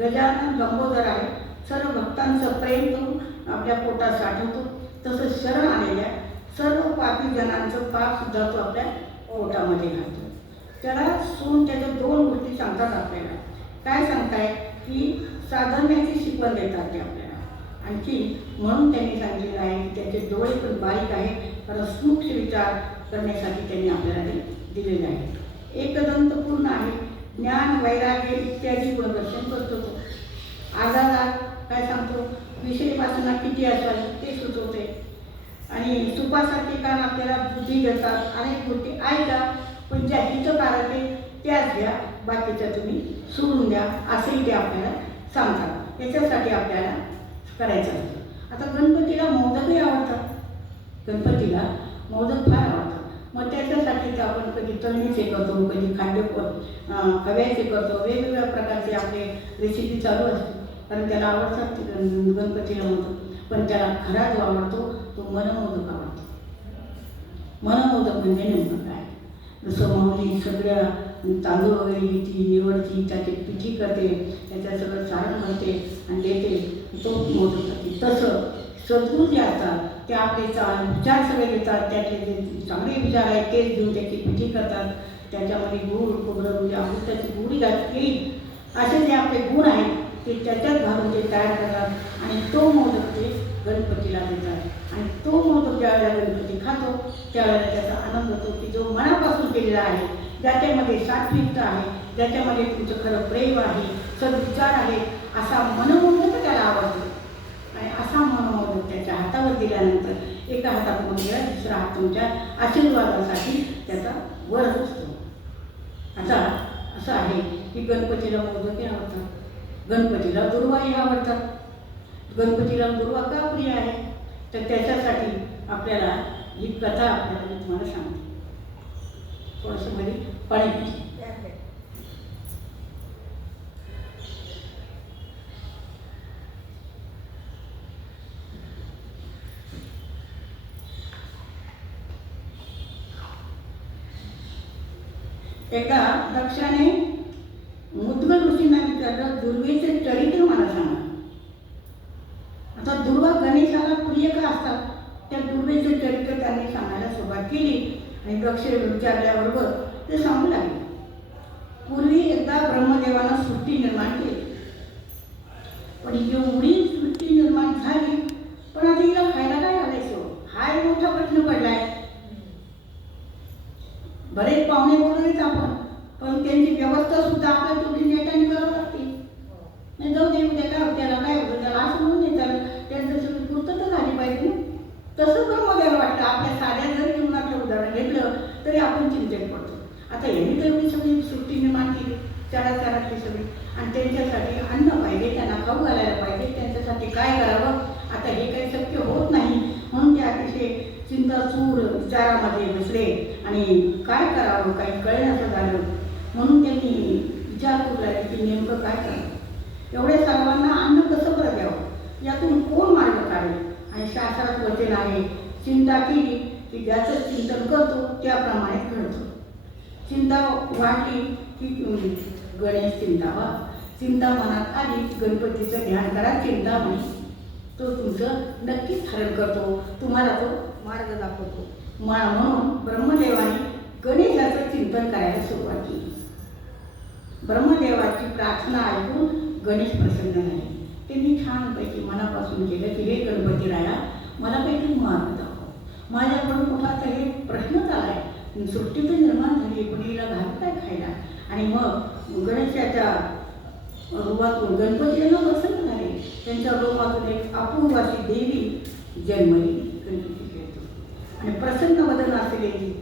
गजानन लंबोदर आहे. सर्व भक्तांचं प्रेम तो आपल्या पोटात साठवतो. तसं शरण आलेल्या सर्व पापी जनांचं पाप सुद्धा तो आपल्या पोटामध्ये घालतो. त्याला सून त्याच्या दोन गोष्टी सांगतात आपल्याला. काय सांगताय की साधण्याची शिकवण देतात ते आपल्याला. आणखी म्हणून त्यांनी सांगितलेलं आहे की त्याचे डोळे पण बारीक आहे, कारण सूक्ष्म विचार करण्यासाठी त्यांनी आपल्याला ते दिलेले आहे. एकदंतपूर्ण आहे. ज्ञान वैराग्य इत्यादी गुणदर्शन करतो तो. आजारात काय सांगतो, विषय वासना किती असावी ते सुचवते. आणि सुखासाठी कारण आपल्याला बुद्धी देतात. अनेक गोष्टी ऐका, पण ज्या हितकारक आहे त्याच घ्या, बाकीच्या तुम्ही सोडून द्या, असंही ते आपल्याला सांगतात. याच्यासाठी आपल्याला करायचं असतं. आता गणपतीला मोदकही आवडतात, गणपतीला मोदक फार आवडतात. मग त्याच्यासाठी तर आपण कधी तळणीचे करतो, कधी खव्याचे करतो, वेगवेगळ्या प्रकारचे आपले रेसिपी चालू असते, कारण त्याला आवडतात गणपतीला मोदक. पण त्याला खरा जो आवडतो तो मनमोदक आवडतो. मनमोदक म्हणजे नेमकं काय? जसं माऊली सगळ्या तांदूळ वगैरे घेते, निवडती, त्याची पिठी करते, त्याच्यात सगळं सारण भरते आणि देते, तो मोदक करते. तसं सद्गुरू जे असतात ते आपले विचार सगळे देतात, त्यातले जे चांगले विचार आहेत तेच घेऊन त्याची पिठी करतात, त्याच्यामध्ये गूळ खोबरं म्हणजे अमृताची गुढी घातली, असे जे आपले गुण आहेत ते त्याच्यात घालून ते तयार करतात आणि तो मोदक ते गणपतीला देतात. आणि तो मोदक ज्यावेळेला गणपती खातो त्यावेळेला त्याचा आनंद होतो की जो मनापासून केलेला आहे, ज्याच्यामध्ये सात्विकता आहे, ज्याच्यामध्ये तुमचं खरं प्रेम आहे, सद्विचार आहे, असा मनमोदक त्याला आवडतो. आणि असा मनमोदक त्याच्या हातावर दिल्यानंतर एका हातात मग गेला, दुसरा हात तुमच्या आशीर्वादासाठी त्याचा वर असतो. आता असं आहे की गणपतीला मोदकही आवडतात, गणपतीला दुर्वाही आवडतात. गणपतीला दुर्वा का प्रिय आहे तर त्याच्यासाठी आपल्याला ही कथा आपल्याला मी तुम्हाला सांगते. थोडंसं मध्ये पाणी पिते. एकदा दक्षाने मुद्गल ऋषींना विचारलं, दुर्वेचे चरित्र मला सांगा. आता दुर्वा गणेशाला प्रिय का असतात त्या दुर्वेचे चरित्र त्यांनी सांगायला सुरुवात केली आणि दक्ष विचारल्याबरोबर ते सांगू लागले. पूर्वी एकदा ब्रह्मदेवानं सृष्टी निर्माण केली, पण एवढी सृष्टी निर्माण झाली, पण आता हिला खायला काय घालायचं हा एक मोठा प्रश्न पडलाय. बरेच पाहुणे बोलवलेच आपण, पण त्यांची व्यवस्था सुद्धा आपल्या तेवढी नेटाने करावं लागते. नाही जाऊ दे, उद्या काय त्याला काय होतं त्याला असं म्हणून नाही चालत, त्यांचं सगळी पूर्तता झाली पाहिजे ना. तसं पण मला वाटतं आपल्या साध्या जरी जीवनातलं उदाहरण घेतलं तरी आपण चिंतेत पडतो. आता यांनी तर एवढी सगळी सृष्टी निर्माण केली, चाराचारातली सगळी, आणि त्यांच्यासाठी अन्न पाहिजे, त्यांना खाऊ घालायला पाहिजे, त्यांच्यासाठी काय करावं. आता हे काही शक्य होत नाही, म्हणून ते अतिशय चिंताचूर विचारामध्ये बसले आणि काय करावं काही कळेनासं झालं. म्हणून त्यांनी विचार करू लागले की नेमकं काय करावं, एवढ्या सर्वांना अन्न कसं बरं द्यावं, यातून कोण मार्ग काढेल. आणि शास्त्रात वचन आहे, चिंता केली की ज्याचं चिंतन करतो त्याप्रमाणे घडतो. चिंता वाढली की गणेश चिंतावा, चिंता मनात आली गणपतीचं ध्यान करा, चिंतामणी तो तुमचं नक्कीच हरण करतो, तुम्हाला तो मार्ग दाखवतो. म्हणून ब्रह्मदेवाने गणेशाचं चिंतन करायला सुरुवात केली. ब्रह्मदेवाची प्रार्थना ऐकून गणेश प्रसन्न झाले. त्यांनी छानपैकी मनापासून केलं की हे गणपती राया, मला काहीतरी मार्ग दाखव. माझ्याकडून मोठा तर हे प्रश्नच आला आहे, सृष्टी तर निर्माण झाली पण हिला घाल काय खायला. आणि मग गणेशाच्या रूपातून गणपतीला प्रसन्न झाले, त्यांच्या रूपातून एक अपूर्व अशी देवी जन्मली गणपती खेळतो. आणि प्रसन्न वदन असलेली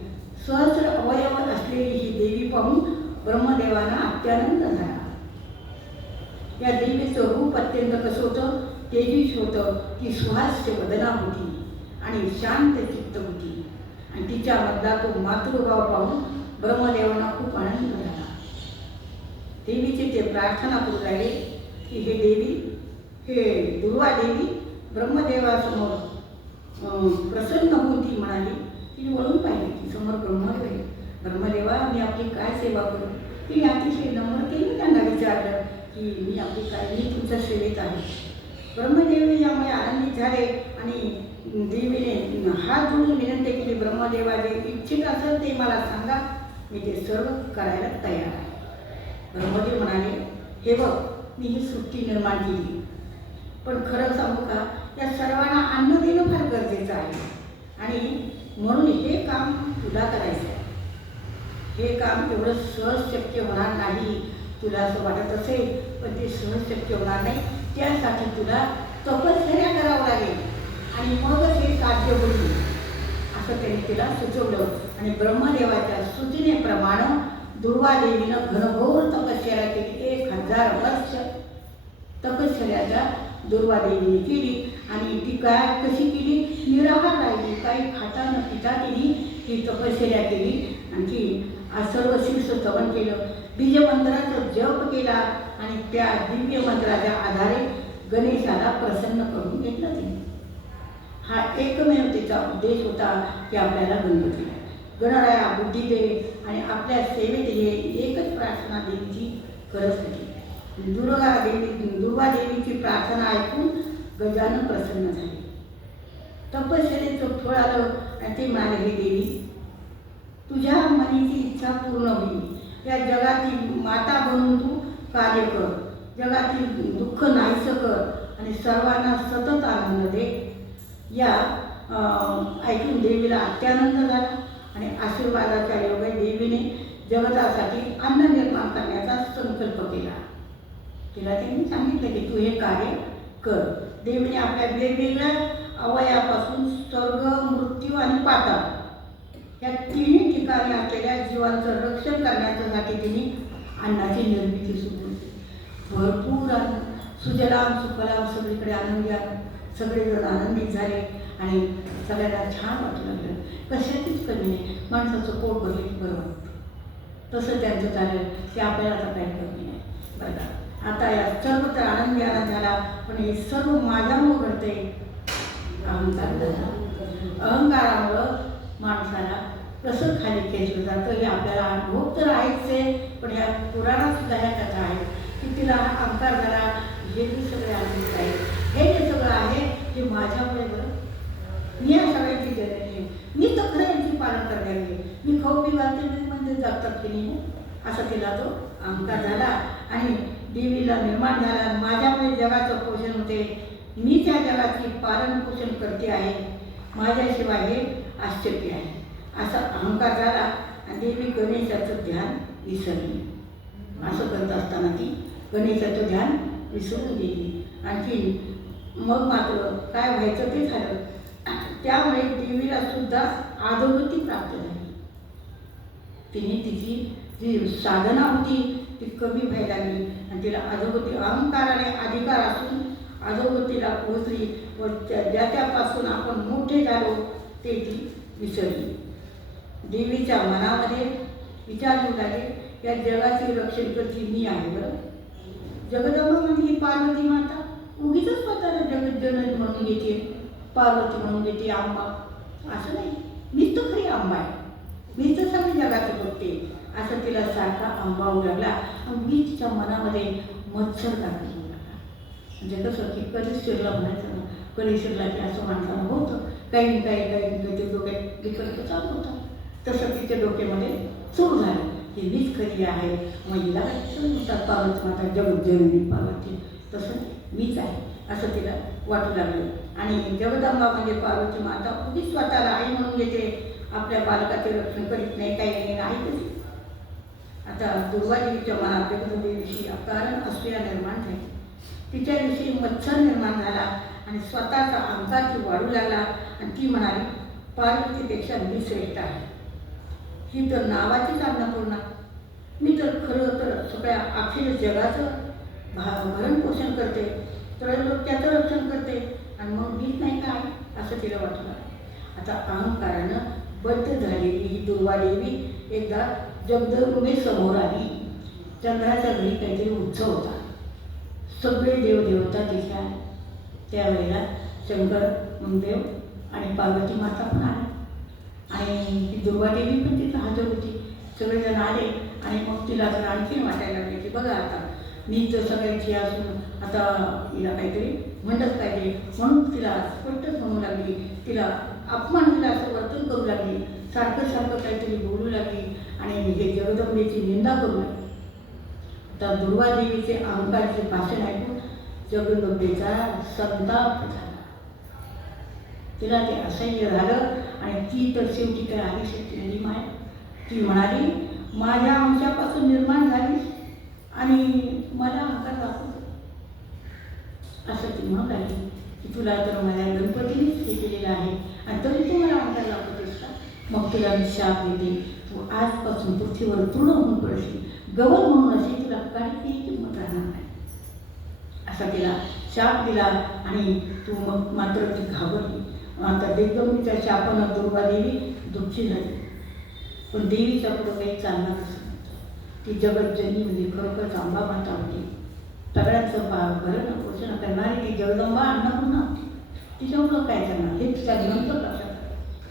सहस्र अवयव असलेली ही देवी पाहून ब्रह्मदेवांना अत्यानंद झाला. या देवीचं रूप अत्यंत कसं होतं, तेजस होतं, ती सुहास्य वदना होती आणि शांत चित्त होती. आणि तिच्यामधला तो मातृभाव पाहून ब्रह्मदेवांना खूप आनंद झाला. देवीचे ते प्रार्थना करू लागले की हे देवी, हे दुर्वा देवी ब्रह्मदेवासमोर प्रसन्न होऊन ती म्हणाली, तिने वळून पाहिली की समोर ब्रह्मदेव. ब्रह्मदेवा मी आपली काय सेवा करू. तिने अतिशय नम्रतेने त्यांना विचारलं की मी आपली काय, मी तुमच्या सेवेत आहे. ब्रह्मदेव यामुळे आनंदित झाले आणि देवीने हात जोडून विनंती केली, ब्रह्मदेवा जे इच्छित असेल ते मला सांगा, मी ते सर्व करायला तयार आहे. ब्रह्मदेव म्हणाले, हे बघ मी ही सृष्टी निर्माण केली, पण खरं सांगू का या सर्वांना अन्न देणं फार गरजेचं आहे आणि म्हणून हे काम तुला करायचं आहे. हे काम एवढं सहज शक्य होणार नाही, तुला असं वाटत असेल पण ते सहज शक्य होणार नाही. त्यासाठी तुला तपश्चर्या करावं लागेल आणि मगच हे साध्य होईल असं त्यांनी तिला सुचवलं. आणि ब्रह्मदेवाच्या सूचनेप्रमाणे दुर्वादेवीनं घनघोर तपश्चर्या केली. 1000 वर्ष तपश्चर्याच्या दुर्वादेवीने केली आणि ती काय कशी केली? निराहार राहिली, काही खाता न पिता तिने ती तपश्चर्या केली आणि ती सर्व शीर्षस्तवन केलं, बीजमंत्राचा जप केला आणि त्या दिव्य मंत्राच्या आधारे गणेशाला प्रसन्न करून घेतलं तिने. हा एकमेव तिचा उद्देश होता की आपल्याला गणपती गणराया बुद्धी दे आणि आपल्या सेवेत ये, एकच प्रार्थना देवीची करत होती. दुर्वा देवीची प्रार्थना ऐकून गजानन प्रसन्न झाले. तपश्चर्येचं फळ आलं आणि ते म्हणाले, हे देवी, तुझ्या मनाची इच्छा पूर्ण होईल. या जगातील माता बनून तू कार्य कर, जगातील दुःख नाहीसं कर आणि सर्वांना सतत आनंद दे. या ऐकून देवीला अत्यानंद झाला आणि आशीर्वादाच्या योगे देवीने जगतासाठी अन्न निर्माण करण्याचा संकल्प केला. तिला त्यांनी सांगितलं की तू हे कार्य कर. देवीने आपल्या वेगवेगळ्या अवयापासून स्वर्ग, मृत्यू आणि पाताळ या तिन्ही ठिकाणी असलेल्या जीवांचं रक्षण करण्यासाठी तिने अन्नाची निर्मिती सुरू केली. भरपूर अन्न, सुजलाम सुफलाम, सगळीकडे आनंदी आलं. सगळेजण आनंदित झाले आणि सगळ्यांना छान वाटू लागलं. कशाचीच कमी नाही, माणसाचं पोट भरले की बरं वाटतं. तसं त्यांचं झालं की आपल्याला आता काही कमी नाही. बघा आता या सर्व तर आनंदी आनंद झाला, पण हे सर्व माझ्यामुळं घडते. अहंकारामुळं माणसाला कसं खाली खेचलं जातं हे आपल्याला अनुभव तर आहेच आहे. पण या पुराणात सुद्धा ह्या कथा आहेत की तिला अहंकार झाला, हे जे सगळे आनंद आहे, हे जे सगळं आहे हे माझ्यामुळे बरं. मी या सगळ्यांची गरज नाही, मी तर खरं यांची पालन करण्याची, मी खाऊ पी घालते मी म्हणजे जगतात की नाही, असं तिला तो अहंकार झाला आणि देवीला निर्माण झाला. माझ्यामुळे जगाचं पोषण होते, मी त्या जगाची पालन पोषण करते आहे, माझ्याशिवाय हे आश्चर्य आहे, असा अहंकार झाला आणि देवी गणेशाचं ध्यान विसरली. असं करत असताना ती गणेशाचं ध्यान विसरून गेली. आणखी मग मात्र काय व्हायचं ते झालं. त्यामुळे देवीला सुद्धा अधोगती प्राप्त झाली. तिने तिची जी साधना होती ती कमी व्हायला लागली आणि तिला अधोगती, अहंकाराने अधिकार असून अधोगतीला पोहोचली व ज्याच्यापासून आपण मोठे झालो ते ती विसरली. देवीच्या मनामध्ये विचार येऊ लागले, या जगाची रक्षण करती मी आहे बरं. जगदंबा म्हणजे पार्वती माता उगीच स्वतःला जगज्जननी म्हणून घेते, पार्वती म्हणून घेते, आंबा असं नाही. मीच तर खरी आंबा आहे, मीच तर सगळी जगाचं बघते असं तिला सारखा आंबा होऊ लागला. आणि मी तिच्या मनामध्ये मत्सर टाकून होऊ लागला. म्हणजे कसं की कधीच शिरला म्हणायचं ना, कधी शिरला की असं माणसाला होतं. काही ते डोक्यात विकल्प चालू होता. तसं तिच्या डोक्यामध्ये सुरू झालं की मीच खरी आहे. मग हिला म्हणतात पार्वती माता जगज्जननी पार्वती, तसं मीच आहे असं तिला वाटू लागलं. आणि जगदंबा म्हणजे पार्वती माता उगीच स्वतःला आई म्हणून घेते, आपल्या बालकाचे रक्षण करीत नाही, काही नाही कशी. आता दुर्वादेवीच्या मनात जगदंबेविषयी अकारण असूया निर्माण झाली. तिच्याविषयी मत्सर निर्माण झाला आणि स्वतःचा अहंकार ती वाढू लागला आणि ती म्हणाली, पार्वतीपेक्षा मी श्रेष्ठ आहे. ही तर नावाचीच अन्नपूर्णा, मी तर खरं तर सगळ्या अखिल जगाचं भरण पोषण करते, त्रैलोक्याचं रक्षण करते आणि मग मीच नाही काय असं तिला वाटू लागलं. आता अहंकारानं बद्ध झालेली ही दुर्वादेवी एकदा जगदंबेसमोर आली. चंद्राच्या घरी काहीतरी उत्सव होता, सगळे देवदेवता तिथे आले. त्यावेळेला शंकर, मंगदेव आणि पार्वती माता पण आले आणि ती दुर्वादेवी पण तिथं हजर होती. सगळेजण आले आणि मग तिला असं आणखीन वाटायला लागले की बघा आता मी तर सगळ्यांची असून आता हिला काहीतरी म्हणत पाहिजे, म्हणून तिला स्पष्टच म्हणू लागली, तिला अपमान तिला असं वर्तन करू लागली, सारखं सारखं काहीतरी बोलू लागली आणि हे जगदंबेची निंदा करू लागली. तर दुर्वादेवीचे अहंकाराचे भाषण ऐकून जगदंबेचा संताप झाला. तिला ते असह्य झालं आणि ती तर शेवटी काय आली शेवटी माय. ती म्हणाली, माझ्या अंशापासून निर्माण झाली आणि मला अहंकार दाखवतो. असं ती म्हणू लागली की तुला तर माझ्या गणपतीनेच हे केलेलं आहे आणि तरी तू मला अहंकार दाखवतेस का? मग तुला मी शाप देते, तू आजपासून पृथ्वीवर तृण होऊन पडशील, गवत म्हणून अशी तुला काही किंमत राहणार नाही. असा तिला शाप दिला आणि तू मग मात्र ती घाबरली. आता दिग्गमीच्या शापानं दुर्गादेवी दुःखी झाली. पण देवीचा पुढं काही चालणार नसतं. ती जगज्जनी म्हणजे खरोखरच अंबा माता होती. सगळ्यांचं भरण पोषण करणारी ती जगदंबा अन्नपूर्णा होती. तिच्यामुळं काय करणार हे तिच्या ग्रंथ लक्षात.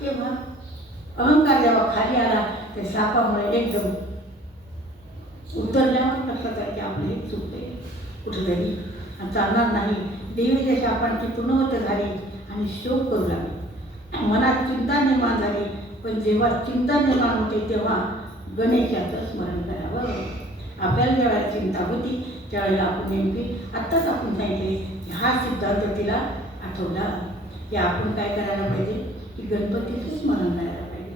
तेव्हा अहंकार जेव्हा खाली आला त्या शापामुळे एकदम उतरल्यावर लक्षात आहे की आपलं हे चुकते कुठेतरी चालणार नाही. देवीच्या शापांची पुनवत झाली आणि शोक करू लागली. मनात चिंता निर्माण झाली. पण जेव्हा चिंता निर्माण होते तेव्हा गणेशाचं स्मरण करावं. आपल्याला ज्यावेळेला चिंता होती त्यावेळेला आपण नेमकी आत्ताच आपण सांगितले हा सिद्धांत तिला आठवला की आपण काय करायला पाहिजे की गणपतीचं स्मरण करायला पाहिजे.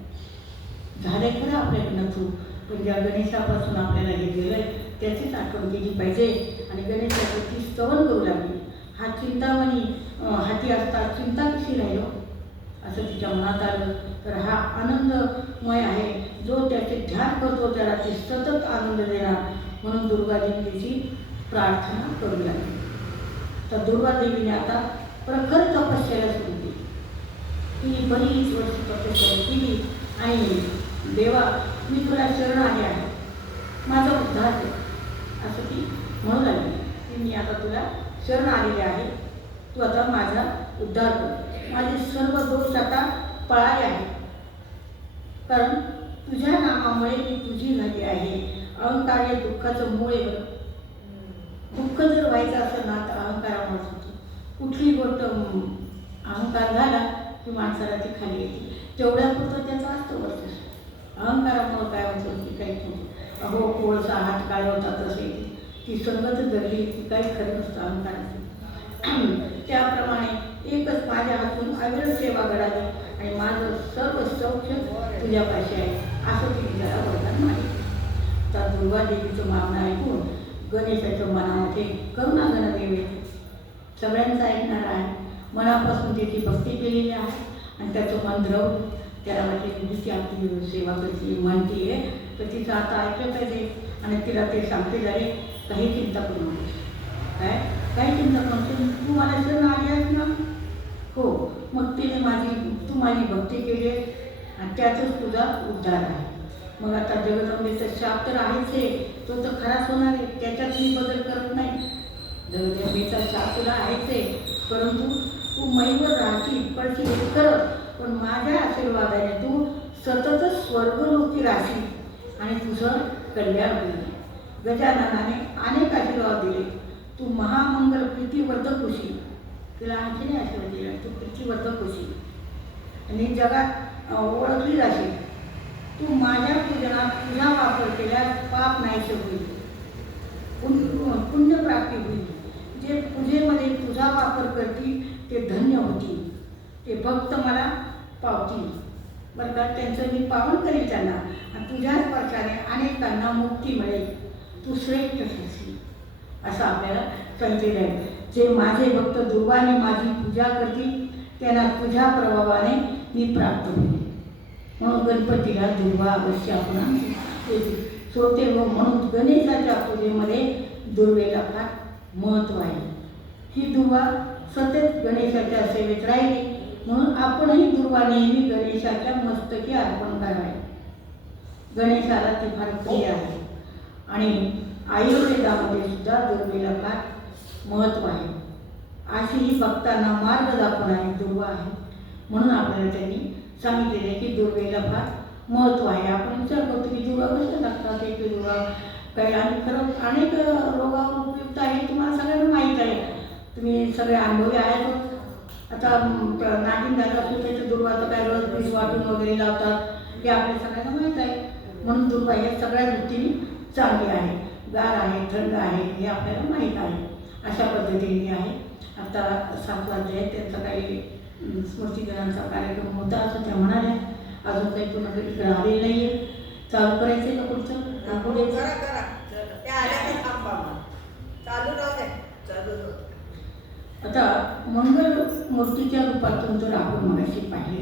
झाले खरं आपल्याकडनं चूक, पण ज्या गणेशापासून आपल्याला हे गेलं त्याचीच आठवण केली पाहिजे. आणि गणेशाची ती स्तवन करू लागली. हा चिंतामणी हाती असता चिंता कशी राहिलो असं तिच्या मनात आलं. तर हा आनंदमय आहे. जो त्याचे ध्यान करतो त्याला ती सतत आनंद देणार. म्हणून दुर्गादेवीची प्रार्थना करू लागली. तर दुर्गादेवीने आता प्रखर तपश्चर्या सुरू केली. ती बरीच वर्ष तपश्चर्या केली आणि देवा मी तुला शरण आले आहे, माझा उद्धार कर असं ती म्हणू लागली की मी आता तुला शरण आलेले आहे, तू आता माझा उद्धार कर. माझे सर्व दोष आता पळाले आहे, कारण तुझ्या नामामुळे मी तुझी झाली आहे. अहंकार हे दुःखाचं मूळ आहे. दुःख जर व्हायचं असेल ना तर अहंकारामुळेच होतं. कुठली गोष्ट अहंकार झाला की माणसाला ती खाली येते. तेवढ्यापुरतं त्याचं असतं वर्चस्व. अहंकारामुळं काय होतं की काही नव्हतं. अहो कोळसा हात काय होता तसे ती संगत जगली की काही खरं नसतं अहंकाराचं. त्याप्रमाणे एकच माझ्या हातून अविरत सेवा घडावी आणि माझं सर्व सौख्य तुझ्यापाशी आहे असं ती जरा वरदान मागितलं. तर दुर्गादेवीचं मागणं ऐकून गणेशाच्या मनामध्ये करुणा गणदेव येते. सगळ्यांचं ऐकणार आहे. मनापासून त्याची भक्ती केलेली आहे आणि त्याचं मन द्रवलं. त्याला वाटते नुसती आपली सेवा करते म्हणते आहे तर तिचं आता ऐकलं पाहिजे. आणि तिला ते सांगते झाले काही चिंता करू नको. काय काही चिंता करू, तू मला शरण आली आहेस ना. हो मग तिने तू माझी भक्ती केली आहे आणि त्यातच तुझा उद्धार आहे. मग आता जगदंबेचा शाप तर आहेच आहे, तो तर खराच होणार आहे, त्याच्यात मी बदल करत नाही. जगदंबेचा शाप तुला आहेच आहे, परंतु तू मैवर राहशील पडशील करत, पण माझ्या आशीर्वादाने तू सततच स्वर्गलोकी राहशील आणि तुझं कल्याण होईल. गजाननाने अनेक आशीर्वाद दिले. तू महामंगल प्रीतीवर्धक होशील. तिला आणखीन आशीर्वाद दिला, तू प्रीतीवर्धक होशील आणि जगात ओळखली जाशील. तू माझ्या पूजनात तुझा वापर केल्यास पाप नाहीसे होईल, पुण्यप्राप्ती होईल. जे पूजेमध्ये तुझा वापर करतील ते धन्य होतील, ते भक्त मला पावतील. बरं का, त्यांचं मी पावन करील त्यांना आणि तुझ्याच स्पर्शाने अनेकांना मुक्ती मिळेल. तू श्रेष्ठ असेल असं आपल्याला सांगितलेलं आहे. जे माझे भक्त दुर्वाने माझी पूजा करतील त्यांना तुझ्या प्रभावाने मी प्राप्त होईल. म्हणून गणपतीला दुर्वा अवश्य आपण सोडते व म्हणून गणेशाच्या पूजेमध्ये दुर्वेला फार महत्त्व आहे. ही दुर्वा सतत गणेशाच्या सेवेत राहिली म्हणून आपणही दुर्वा नेहमी गणेशाच्या मस्तकी अर्पण करावे. गणेशाला ती फार प्रिय आहे आणि आयुर्वेदामध्ये सुद्धा दुर्वेला फार महत्त्व आहे. अशी ही भक्तांना मार्ग दाखवणारी दुर्वा आहे. म्हणून आपल्याला त्यांनी सांगितलेले की दुर्वेला फार महत्त्व आहे. आपण विचार करतो की दुर्वा कसं लागतात, एक दुर्वा काही आणि खरं अनेक रोगावर उपयुक्त आहे. तुम्हाला सगळ्यांना माहीत आहे, तुम्ही सगळे अनुभवी आहेत. आता नागिन झालं असेल त्याच्या दुर्वाचं काय रस बीज वाटून वगैरे लावतात हे आपल्या सगळ्यांना माहीत आहे. म्हणून दुर्वा या सगळ्या दृष्टीने चांगली आहे, गार आहे, थंड आहे हे आपल्याला माहीत आहे. अशा पद्धतीने आहे. आता 7 वाजले आहेत, त्यांचा काही स्मृतिकरणाचा कार्यक्रम होता असं त्या म्हणाल्या. अजून काही पुन्हा इकडे आलेलं नाही आहे. चालू करायचं आहे का पुढचं? आता मंगल मूर्तीच्या रूपातून तर आपण मगाशी पाहिले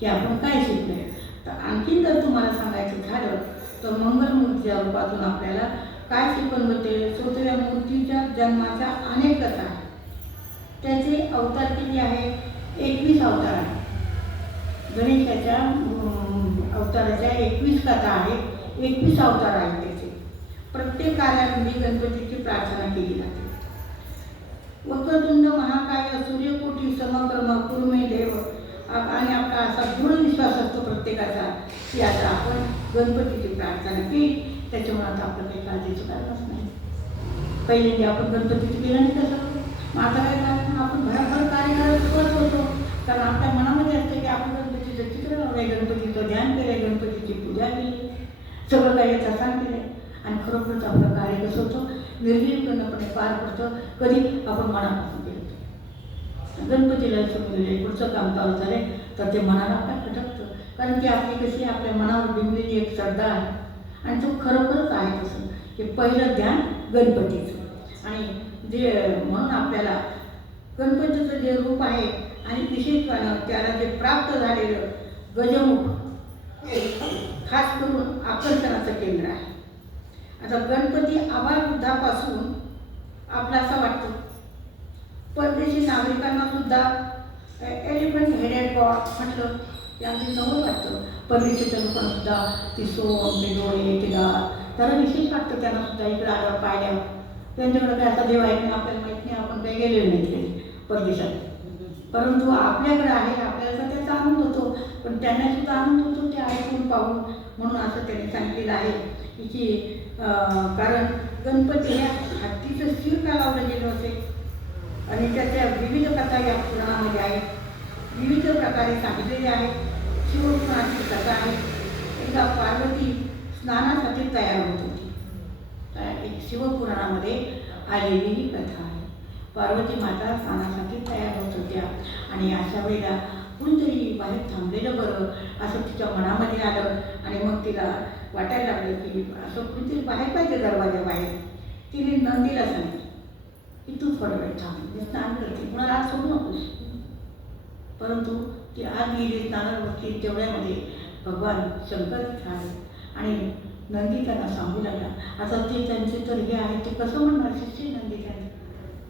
की आपण काय शिकलोय. तर आणखीन जर तुम्हाला सांगायचं झालं तर मंगल मूर्तीच्या रूपातून आपल्याला काय शिकवण होते? स्वतः मूर्तीच्या जन्माच्या अनेक कथा आहेत. त्याचे अवतार किती आहे? 21 अवतार आहे. गणेशाच्या अवताराच्या 21 कथा आहेत, 21 अवतार आहेत त्याचे. प्रत्येक कार्यामध्ये गणपतीची प्रार्थना केली जाते. वक्रतुंड महाकाय सूर्यकोटी समप्रभ कुर्मे देव. आणि आपला असा दृढ विश्वास असतो प्रत्येकाचा की आता आपण गणपतीची प्रार्थना केली, त्याच्यामुळे आता आपलं काही काळजीचं कारणच नाही. पहिल्यांदा आपण गणपतीची केलं नाही तसं, मग आता काय कारण आपण भरभर कार्य करत होतो. कारण आपल्या मनामध्ये असतं की आपण गणपतीचं चित्र लावलंय, गणपतीचं ध्यान केलंय, गणपतीची पूजा केली, सगळं काही याचा सांग केलंय. आणि खरोखरच आपलं कार्य कसं होतं? निर्विघ्नपणे पार पडतं. कधी आपण मनापासून केलं. गणपतीला समजले पुढचं काम चालू झाले तर ते मनाला काय खटकतं. कारण की आपली कशी आपल्या मनावर बिंबलेली एक श्रद्धा आहे आणि तो खरोखरच आहे तसं की पहिलं ध्यान गणपतीचं. आणि जे म्हणून आपल्याला गणपतीचं जे रूप आहे आणि विशेषपणे त्याला जे प्राप्त झालेलं गजमुख खास करून आकर्षणाचं केंद्र आहे. आता गणपती आबालवृद्धापासून आपला असं वाटतं, परदेशी नागरिकांना सुद्धा एलिफंट हेडेड गॉड म्हटलं की अगदी नवल वाटतं. परदेशीच्या लोकांना सुद्धा ती सोम, ते डोळे, ते दात त्याला विशेष वाटतं. त्यांना सुद्धा इकडे आल्यावर पाहिल्यावर त्यांच्याकडे काय असा देव आहे की आपल्याला माहीत नाही, आपण काही गेलेलो नाही तिकडे परदेशात. परंतु आपल्याकडे आहे, आपल्याला त्याचा आनंद होतो. पण त्यांना सुद्धा आनंद होतो ते ऐकून पाहून. म्हणून असं त्यांनी सांगितलेलं आहे की कारण गणपती ह्या हत्तीचं शिर का लावलं गेलं असेल आणि त्याच्या विविध कथा या पुराणामध्ये आहेत. विविध प्रकारे सांगितलेले आहेत. शिवपुराणाची कथा आहे. एकदा पार्वती स्नानासाठी तयार होत होती. एक शिवपुराणामध्ये आलेली ही कथा आहे. पार्वती माता स्नानासाठी तयार होत होत्या आणि अशा वेळेला कुणीतरी बाहेर थांबलेलं बरं असं तिच्या मनामध्ये आलं. आणि मग तिला वाटायला लागलं की असं कुणीतरी बाहेर पाहिजे दरवाजाबाहेर. तिने नंदीला सांगितलं की तू थोडा वेळ थांब, मी स्नान करते, कुणाला आत सोडू नकोस. परंतु ती आत गेली स्नानावरती. तेवढ्यामध्ये भगवान शंकर आले आणि नंदी त्यांना सांगू लागला. आता ते त्यांचे तर हे आहे ते कसं म्हणणार शिष्य नंदी त्यांना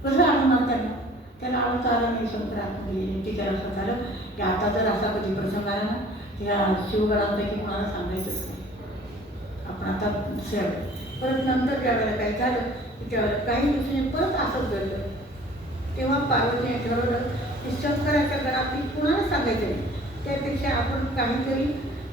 कसं आणणार त्यांना? त्याला आवडता आलं नाही. शंकरात गेले ते त्याला असं झालं की आता जर असा कधी प्रसंग आला ना त्या शिवगणांपैकी कोणाला सांगायचंच नाही, आपण आता सेव. परत नंतर ज्यावेळेला काही झालं की त्यावेळेला काही दिवसांनी परत असंच घडलं. तेव्हा पार्वतीने ठरवलं की शंकराच्या गणातली कुणाला सांगायचं नाही, त्यापेक्षा आपण काहीतरी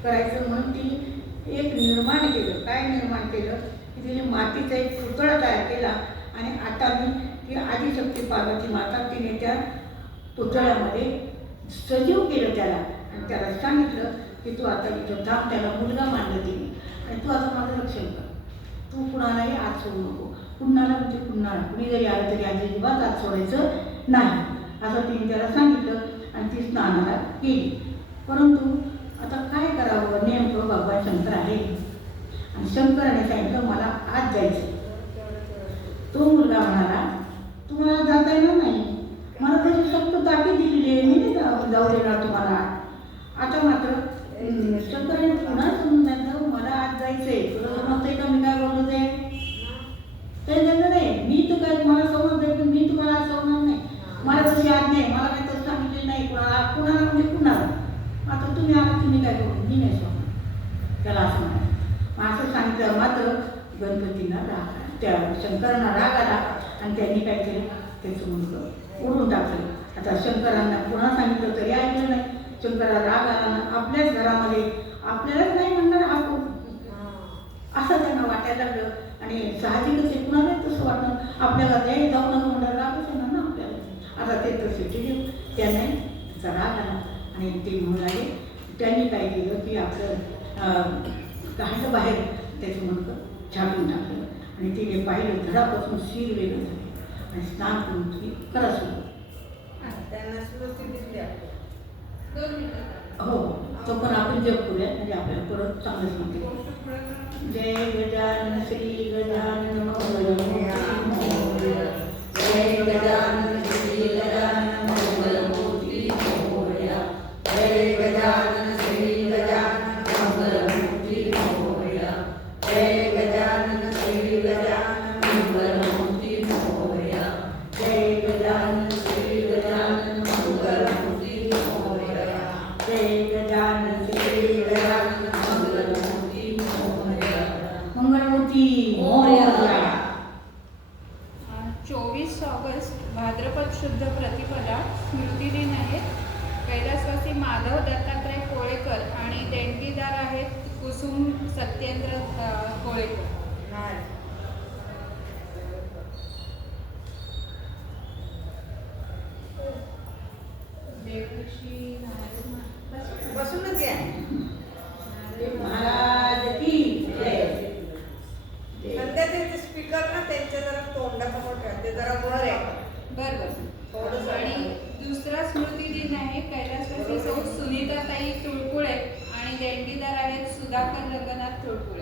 करायचं. म्हणून ती एक निर्माण केलं. काय निर्माण केलं की तिने मातीचा एक पुतळा तयार केला आणि आता मी ती आदिशक्ती पार्वती माता तिने त्या पुतळ्यामध्ये सजीव केलं त्याला. आणि त्याला सांगितलं की तू आता इथं थांब. त्याला मुलगा मानलं तिने आणि तू आता माझं रक्षण कर, तू कुणालाही आत सोडू नको. कुणाला म्हणजे कुणाला कुणी जरी आलं तरी अजिबात आत सोडायचं नाही असं तिने त्याला सांगितलं आणि ती स्नानाला गेली. परंतु आता काय करावं? नेमकं भगवान शंकर आहे आणि शंकराने सांगितलं मला आत जायचं. तो मुलगा म्हणाला तुम्हाला जाता येणार नाही, मला त्याची सक्त ताकीद दिलेली आहे, मी नाही जाऊ देणार तुम्हाला. आता मात्र शंकराने पुन्हा समजून सांगितलं मला आत जायचंय. तुला समजतंय का मी काय बोलत आहे? ते सांगितलं नाही, मी तर काय तुम्हाला समजतंय पण मी तुम्हाला आज समजणार नाही. मला तशी आत नाही, मला काही तसं सांगितलं नाही. कुणाला म्हणजे कुणाला. आता तुम्ही आला तुम्ही काय करू, मी नाही समजणार. त्याला असं म्हणायचं. असं सांगितलं मात्र गणपतींना राग आला, त्या शंकरांना राग आला आणि त्यांनी काय केलं त्याचं मुलगं उडून टाकलं. आता शंकरांना पुन्हा सांगितलं तरी ऐकलं नाही. शंकराला राग आला ना आपल्याच घरामध्ये आपल्यालाच नाही म्हणणार हा कोण असं त्यांना वाटायला लागलं. आणि साहजिकच आहे कुणाला तसं वाटणं. आपल्या घरात जाऊ नका म्हणणार रागच येणार ना आपल्याला. आता ते तसे ठीक त्यांना त्याचा राग आला आणि ते म्हणून आले. त्यांनी काय केलं की आपलं काढलं बाहेर त्याचं मुलगं झाकून टाकलं आणि तिने पाहिलं घरापासून शिर वेगळं झाले आणि स्नान करून ती खरं सुरू. हो तो पण आपण जप करूया म्हणजे आपल्याला परत चांगलं सांगते. जय गजानन श्री गजानन मंगलमूर्ती मोरया. जय गजानन श्री गजानन मंगलमूर्ती मोरया. जय गजानन श्री गजानन मंगलमूर्ती मोरया. जय गजानन श्री गजानन सत्येंद्र कोळेकर. देवऋषी बसूनच घ्या. महाराज की जय. सध्या ते स्पीकर ना त्यांच्या जरा तोंडासमोर ठेवा, ते जरा वर आहे. बरोबर. आणि दुसरा स्मृती दिन आहे. कैलासवासी सौ सुनीताताई तुळपुळे आणि देणगीदार आहेत सुधाकर रंगनाथ तुळपुळे.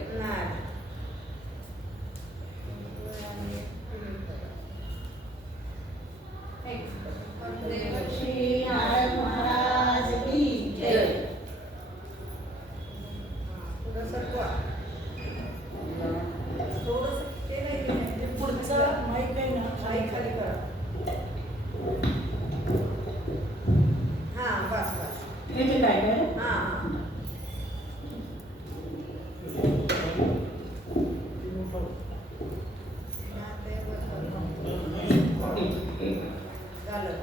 श्री नारद महाराज की जय. पुढचं माईक आहे ना, माईक खाली करा. हा बस बस. हे जे काय काय हा झालं.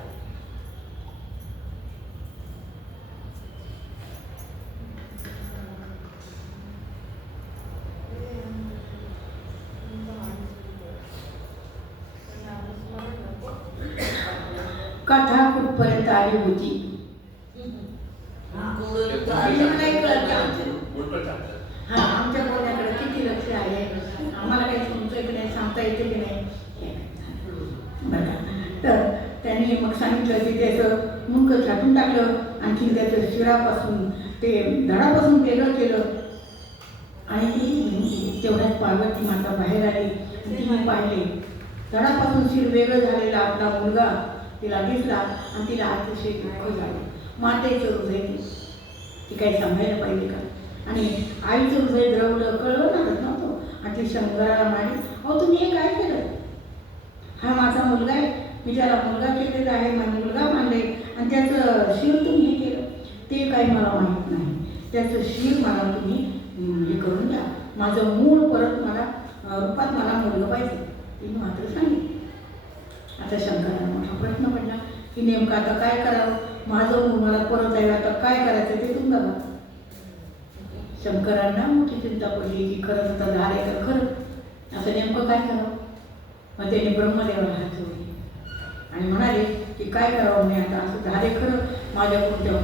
कथा कुठपर्यंत आली होती हा आमच्या बोलण्याकडे किती लक्ष आहे, आम्हाला काही समजतं की नाही, सांगता येते की नाही. बरं, तर त्यांनी मग सांगितलं की त्याचं मुंडकं छाटून टाकलं, आणखी त्याचं शिरापासून ते धडापासून वेगळं केलं. आणि ती तेवढ्याच पार्वती माता बाहेर आली. तिने पाहिले धडापासून शिर वेगळं झालेला आपला मुलगा तिला दिसला आणि तिला अतिशय दुःख झालं. मातेचं हृदय ती काही सांगायला पाहिजे का. आणि आईचं हृदय द्रवलं, कळवणारच नव्हतं. आणि ती शंकराला म्हणाली, अहो तुम्ही हे काय केलं, हा माझा मुलगा आहे, मी त्याला मुलगा केलेला आहे, माझा मुलगा मानले आणि त्याचं शिर तुम्ही हे केलं, ते काही मला माहीत नाही. त्याचं शिर मला तुम्ही हे करून द्या, माझं मूळ परत मला रूपात मला मुलगा पाहिजे. तिने मात्र सांगितलं. आता शंकराला मोठा प्रश्न पडला की नेमकं आता काय करावं, माझं मूळ मला परत आहे, आता काय करायचं ते तुम्ही बघा. शंकरांना मोठी चिंता पडली की खरंच आता झालं आहे तर खरं असं नेमकं काय करावं. मग त्याने ब्रह्मदेवाला हात जोडले आणि म्हणाले की काय करावं, मी आता असं झाले खरं, माझ्याकडून त्या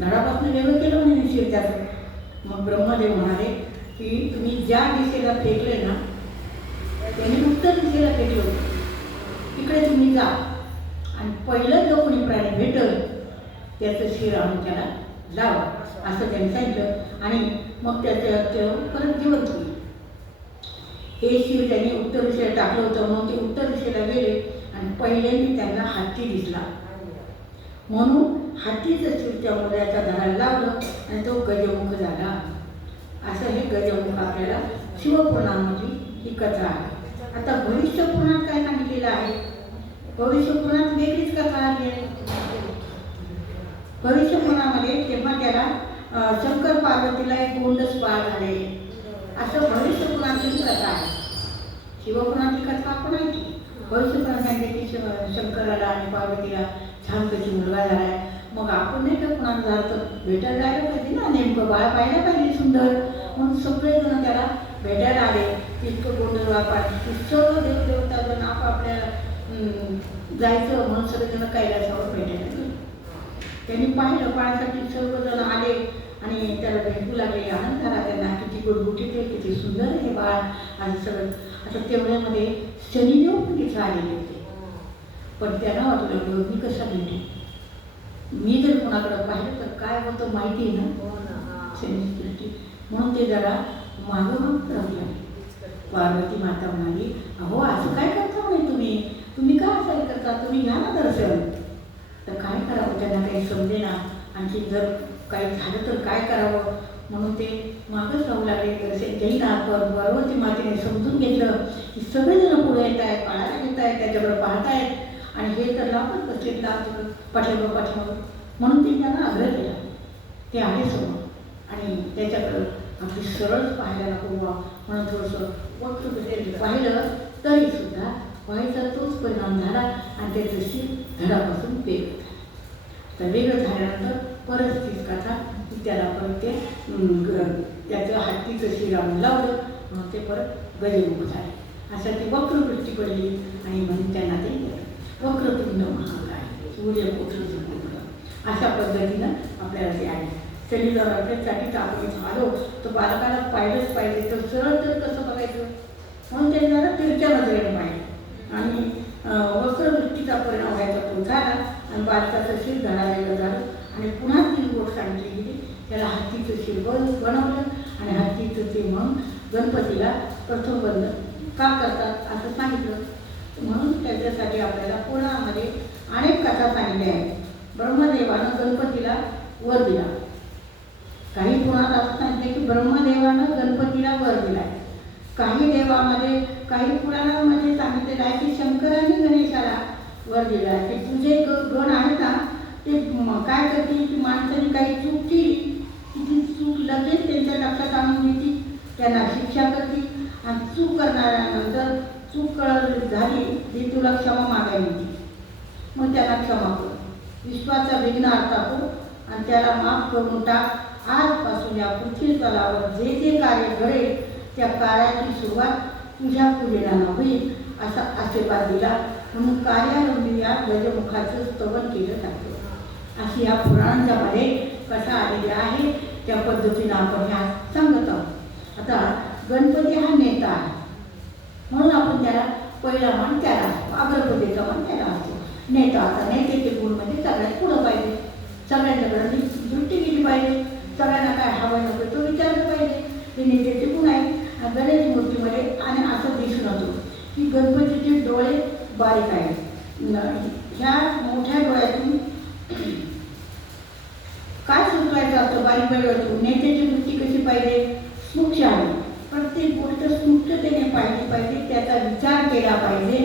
धडापासून वेगळं केलं म्हणजे शिर त्याचं. मग ब्रह्मदेव म्हणाले की तुम्ही ज्या दिशेला फेकले ना त्यांनी उत्तर दिशेला फेकलं होतं, तिकडे तुम्ही जा आणि पहिलं जो कोणी प्राणी भेटल त्याचं शिर आणून त्याला लावा असं त्यांनी सांगितलं. आणि मग त्याचं परत जिवंत होईल. हे शिर त्यांनी उत्तर दिशेला टाकलं होतं म्हणून ते उत्तर दिशेला गेले आणि पहिल्यांदा त्यांना हत्ती दिसला म्हणून हत्तीचं शिर त्या मुलाच्या धडाला लावलं आणि तो गजमुख झाला. असं हे गजमुख आपल्याला शिवपुराणामधली ही कथा आहे. आता भविष्य पुराणात काय सांगितलेलं आहे, भविष्य पुराणात वेगळीच कथा आली आहे. भविष्य पुराणामध्ये तेव्हा त्याला शंकर पार्वतीला एक गोंडस बाळ झाले असं भविष्य पुराणातली कथा आहे. शिवपुराणातली कथा आपण ऐकली. भविष्य पुराण सांगितले की शंकराला आणि पार्वतीला छानपैकी मुलगा झाला आहे. मग आपण नाही का कुणाला झालं तर भेटायला जायला पाहिजे ना, नेमकं बाळ पाहायला पाहिजे सुंदर, म्हणून सगळेजण त्याला भेटायला आले. इतकं गोंधळ वापारली की सर्व देवदेवताजण आपापल्या जायचं म्हणून सगळेजण कैलासावर भेटायला गेले. त्यांनी पाहिलं, पाहण्यासाठी सर्वजण आले आणि त्याला भेटू लागले. आनंद झाला त्यांना, किती गुडगुटीत, किती सुंदर हे बाळ आणि सगळं. आता तेवढ्यामध्ये शनिदेव पण तिथे आलेले होते. पण त्यांना वाटलं मी कसा भेटू, मी जर कोणाकडं पाहिलं तर काय होतं माहिती आहे ना शनीची. म्हणून ते जरा मागं राहू लागले. पार्वती माता म्हणाली, अहो असं काय करता म्हणे तुम्ही, तुम्ही का असं करता, तुम्ही घ्या ना दर्शन. तर काय करावं त्यांना काही समजेना. आणखी जर काही झालं तर काय करावं म्हणून ते मागच राहू लागले. दर्शन घेईना. पार्वती मातेने समजून घेतलं की सगळेजण पुढे येत आहेत, पाहायला येत आहेत, त्याच्याकडे पाहतायत आणि हे तर लाभच बसले लाभ पाठीमागं. म्हणून ते त्यांना आग्रह केला. ते आले समोर आणि त्याच्याकडं आपली सरळच पाहायला नको म्हणून थोडंसं वक्र पाहिलं तरी सुद्धा व्हायचा तोच परिणाम झाला आणि त्याचं शिर धडापासून वेगळं झालं. तर वेगळं झाल्यानंतर परत तीच कथा त्याला परत ते त्याचं हत्तीचं शिरावून लावलं म्हणून ते परत गजमुख झाले. असं ती वक्रदृष्टी पडली आणि म्हणून त्यांना ते वक्रतुंड महाकाय सूर्यपुत्र झुंबुक अशा पद्धतीनं आपल्याला ते आहे. सेल्युलर अपडेटसाठी तर आपण इथं आलो तर बालकाला पाहिलंच पाहिजे, तर सरळ तर कसं बघायचं म्हणून त्यांनी जरा तिरच्या नजरेने पाहिजे आणि वक्रदृष्टीचा परिणाम व्हायचा तो झाला आणि बालकाचं शिर धडालेलं झालं आणि पुन्हा ती गोष्ट सांगितली गेली. त्याला हत्तीचं शिर बनवलं आणि हत्तीचं ते मग गणपतीला प्रथम बंद का करतात असं सांगितलं. म्हणून त्याच्यासाठी आपल्याला पुराणामध्ये अनेक कथा सांगितल्या आहेत. ब्रह्मदेवानं गणपतीला वर दिला. काही पुराणात असं सांगितलं की ब्रह्मदेवानं गणपतीला वर दिला. काही देवामध्ये काही पुराणांमध्ये सांगितलेलं आहे की शंकरांनी गणेशाला वर दिला आहे. ते तुझे गण आहेत ना ते काय करतील की माणसाने काही चूक केली की ती चूक लगेच त्यांच्या लक्षात आणून देतील, त्यांना शिक्षा करतील आणि चूक करणाऱ्यानंतर चूक झाली ती तुला क्षमा मागायला येते, मग त्याला क्षमा कर, विश्वाचा विघ्न टाकू आणि त्याला माफ करून टाक. आजपासून या पृथ्वी तलावर जे जे कार्य घडेल त्या कार्याची सुरुवात तुझ्या पूजनानं होईल असा आशीर्वाद दिला. म्हणून कार्यारंभी या गजमुखाचं स्तवन केलं जातं. अशी या पुराणांच्यामध्ये कथा आलेली आहे. त्या पद्धतीनं आपण ह्या सांगत आहोत. आता गणपती हा नेता आहे म्हणून आपण त्याला पहिला मान त्याला असतो, अग्रपतीचा मान त्याला असतो. नेता आता नेत्याचे गुण म्हणजे सगळ्यात पुढं पाहिजे, सगळ्यांच्याकडे दृष्टी केली पाहिजे, सगळ्यांना काय हवं नको तो विचारलं पाहिजे. हे नेत्याचे गुण आहे. गणेश मूर्तीमध्ये आणि असं दिसून येतो की गणपतीचे डोळे बारीक आहेत. ह्या मोठ्या डोळ्यातून काय सुचवायचं असतं बारीक डोळ्यातून? नेत्याची वृत्ती कशी पाहिजे? सूक्ष्म आहे. प्रत्येक गोष्ट सूक्ष्मतेने पाहिली पाहिजे, त्याचा विचार केला पाहिजे.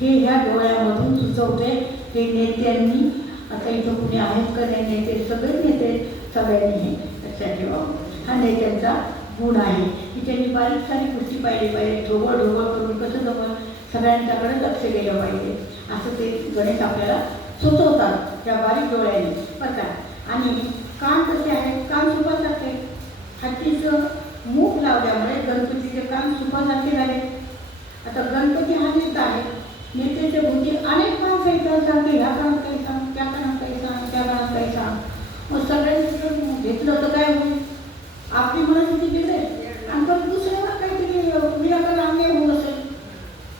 हे ह्या डोळ्यामधून सुचवते. हे नेत्यांनी आता इथं कुणी आहेत का नाही नेते? सगळे नेते सगळ्यांनी हे लक्षात ठेवावं. हा नेत्यांचा गुण आहे की त्यांनी बारीक सारी गोष्टी पाहिली पाहिजे. ढोबळ ढोबळ करून कसं जमल सगळ्यांच्याकडे लक्ष गेलं पाहिजे असं ते गणेश आपल्याला सुचवतात त्या बारीक डोळ्याने बरं का. आणि कान कसे आहेत? कान सुपासारखे. हत्तीचं मूग लावल्यामुळे गणपतीचे कान सुपासारखे झाले. आता गणपती हा नेता आहे. नेत्याच्या भोवती अनेक माणसं येतात, सांगते ह्या कानात काही सांग, त्या कानात काही सांग, त्या कानात काही सांग. मग सगळ्यांनी घेतलं तर काय होईल? आपली मनस्थिती बिघडेल आणि पण दुसऱ्याला काहीतरी विनाकारण अन्याय होत असेल.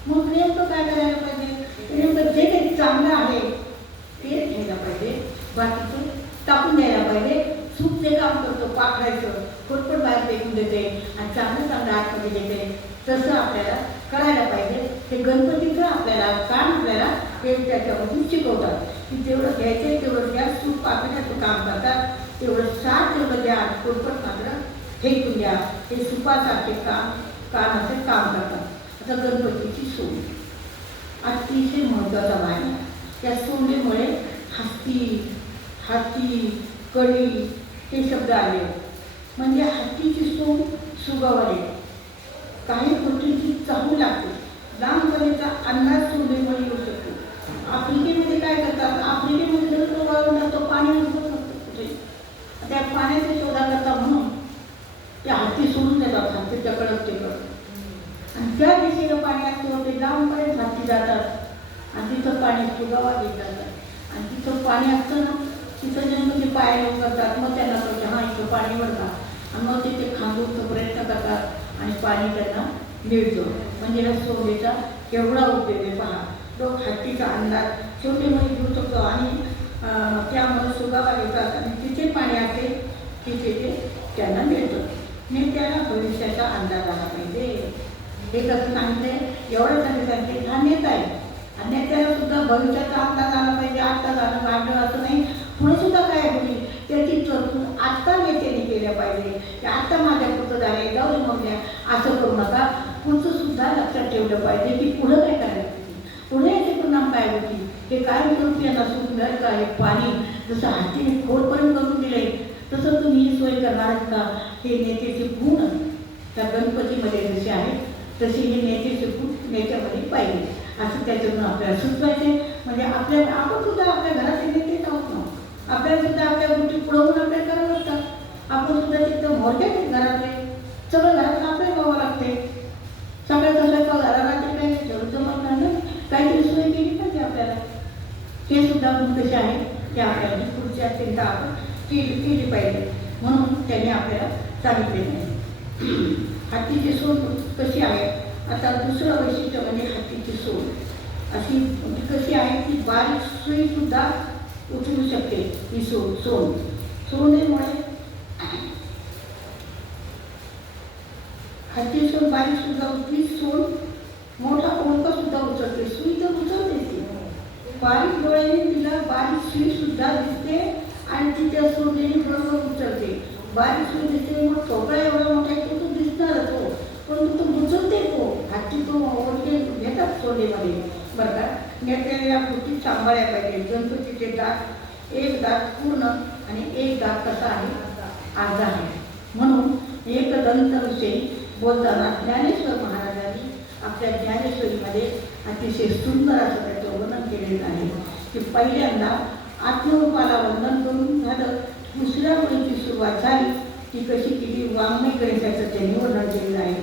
मग नेमकं काय करायला पाहिजे? नेमकं जे काही चांगलं आहे ते घ्यायला पाहिजे, बाकीचं टाकून द्यायला पाहिजे. चूक जे काम करतो पाखडायचं, खोटपट बाहेर फेकून देते आणि चांगलं चांगलं आतमध्ये देते, तसं आपल्याला करायला पाहिजे. हे गणपतीचं आपल्याला कान आपल्याला ते त्याच्यामधून शिकवतात की जेवढं घ्यायचं तेवढं द्या, चूक पाखण्याचं काम करतात तेवढं साथ तेवढं द्या, खोटपट मात्र फेकून द्या. हे सुपासारखे कानाचे काम करतात. आता गणपतीची सोंड अतिशय महत्त्वाचा भाग आहे. त्या सोंडीमुळे हाती कडी हे शब्द आले. म्हणजे हातीची सोंड सुगावले, काही गोष्टींची चाहू लागते, लांबपणीचा अंदाज सोंडीमुळे येऊ शकतो. आफ्रिकेमध्ये काय करतात? आफ्रिकेमध्ये जर तो वाळून असतो पाणी नसतो कुठे, त्या पाण्याच्या शोधा करता म्हणून त्या हाती सोडून देतात. हातीच्या कडक ते कडक आणि त्या दिशेला पाणी असतो ते लांबपर्यंत हाती जातात आणि तिथं पाणी सुगावा घेत जातात आणि तिथं पाणी असतं ना तिथं जन्म पाय करतात. मग त्यांना कळतं हां इथं पाणी भरतात आणि मग तिथे खांदूचा प्रयत्न करतात आणि पाणी त्यांना मिळतं. म्हणजे ह्या सोंडेचा केवढा उपयोग आहे पहा. तो हत्तीचा अंदाज छोटे मुली घेऊ शकतो आणि त्यामुळे सुगावा घेतात आणि तिथे पाणी असते तिथे ते त्यांना मिळतं. मी त्यांना भविष्याचा अंदाज आला पाहिजे. हे कसं सांगते एवढं सांगितलं हा नेता आहे आणि नेत्याला सुद्धा भविष्याचा अंदाज आला पाहिजे. आत्ता झालं काढलं असं नाही, पुढे सुद्धा काय होईल त्याची तरतूद आत्ता नेत्याने केल्या पाहिजे. की आत्ता माझ्या पुढचं झाले जाऊ मग द्या असं करू नका. पुढचं सुद्धा लक्षात ठेवलं पाहिजे की पुढं काय करायचं, पुढे याचे परिणाम काय होतील. हे काय यांना सुंदर का हे पाणी जसं हातीने खोडपर्यंत करून दिले तसं तुम्ही ही सोय करणार का. हे नेत्याचे गुण त्या गणपतीमध्ये जसे आहेत तसे हे नेत्याचे गुण नेत्यामध्ये पाहिजे असं त्याच्यातून आपल्याला सुचवायचे. म्हणजे आपण सुद्धा आपल्या घराचे नेतेच आहोत ना, आपल्याला सुद्धा आपल्या गोष्टी पुढवून आपल्याला करावं लागतात. आपण सुद्धा तिथं मोरक्या घरातले सगळं घरातलं आपल्याला बघावं लागते. सगळ्याचा स्वयंपाक घरात काही जरूर जमत नाही ना, काहीतरी सोय केली पाहिजे आपल्याला. हे सुद्धा गुण कसे आहे की आपल्याला पुढच्या चिंता आपण केली पाहिजे, म्हणून त्याने आपल्याला सांगितले नाही. हत्तीची सोड कशी आहे, आता दुसरं वैशिष्ट्य म्हणजे हत्तीची सोड अशी कशी आहे की बारीक सुईसुद्धा उचलू शकते. ही सोडीमुळे हत्ती सोड बारीक सुद्धा उचली, सोड मोठा ओळखा सुद्धा उचलते. सुई तर उचलते ती, बारीक डोळ्याने तिला बारीक सुई सुद्धा दिसते आणि ती त्या सोडलेली बरोबर उचलते. बारीक सुई दिसते, मग ठोकळा एवढा मोठा आहे तो दिसणारच हो, पण तो उचलते. तो हत्ती तो ओळखे घेतात सोडलेमध्ये बरं का. घेतलेल्या गोष्टी सांभाळल्या पाहिजे. गणपतीचे दात, एक दात पूर्ण आणि एक दात कसा आहे, अर्धा आहे. म्हणून एकदंतविषयी बोलताना ज्ञानेश्वर महाराजांनी आपल्या ज्ञानेश्वरीमध्ये अतिशय सुंदर असं त्याचं वर्णन केलेलं आहे की पहिल्यांदा आत्मरूपाला वंदन करून झालं, दुसऱ्या मुलीची सुरुवात झाली ती कशी केली, वाङ्मय गणेशाचं त्यांनी वर्णन केलेलं आहे.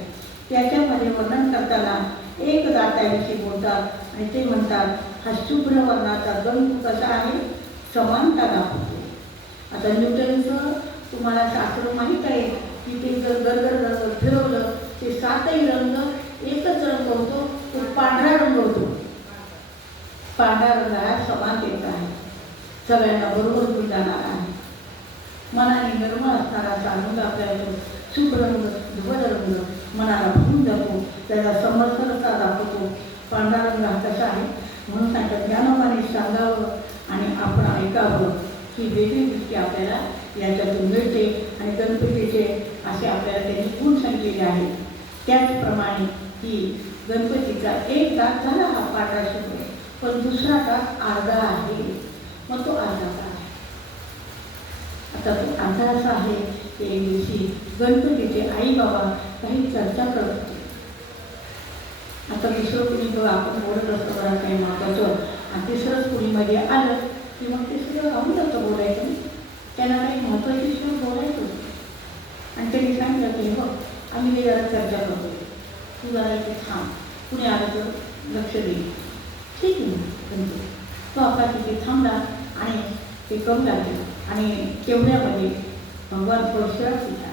त्याच्यामध्ये वर्णन करताना एक दाताविषयी बोलतात आणि ते म्हणतात हा शुभ्र वर्णाचा गंध कसा आहे, समानता दाखवतो. आता न्यूटनचं तुम्हाला शास्त्र माहीत आहे की ते जर गरगर फिरवलं ते 7ही रंग एकच रंग होतो, तो पांढरा रंग होतो. पांढरा रंग हा समानतेचा आहे, सगळ्यांना बरोबर घेऊन जाणारा आहे. मनाने निर्मळ असणारा असा रंग आपल्याला शुभ रंग, ध्रुवद रंग मनाला भरून जातो, त्याचा समर्थनता दाखवतो. पांढरा रंग हा कसा आहे म्हणून सांगतात ज्ञानोबाने सांगावं आणि आपण ऐकावं ही वेगळी दृष्टी आपल्याला याच्यातून मिळते. आणि गणपतीचे असे आपल्याला त्यांनी गुण सांगितलेले आहेत. त्याचप्रमाणे की गणपतीचा एक दात झाला हा पांढरा शुभ्र, पण दुसरा दात अर्धा आहे. मग तो अर्धा का आहे, आता तो अर्धा असा आहे की एक दिवशी गणपतीचे आई बाबा काही चर्चा करत होते. आता दुसरं कुणी जेव्हा आपण बोलत असतो बरं काही महत्त्वाचं आणि तिसरंच कुणीमध्ये आलं की मग तिसरं राहून जातं बोलायचं, त्यांना काही महत्त्वाची विषय बोलायचं होतं. आणि त्यांनी सांगितलं की हो आम्ही जरा चर्चा करतो, तू जरा इथे थांब, कुणी आलं तर लक्ष दे. ठीक आहे, तो आपला तिथे थांबला आणि ते करू लागले. आणि तेवढ्यामध्ये भगवान परशुराम सुद्धा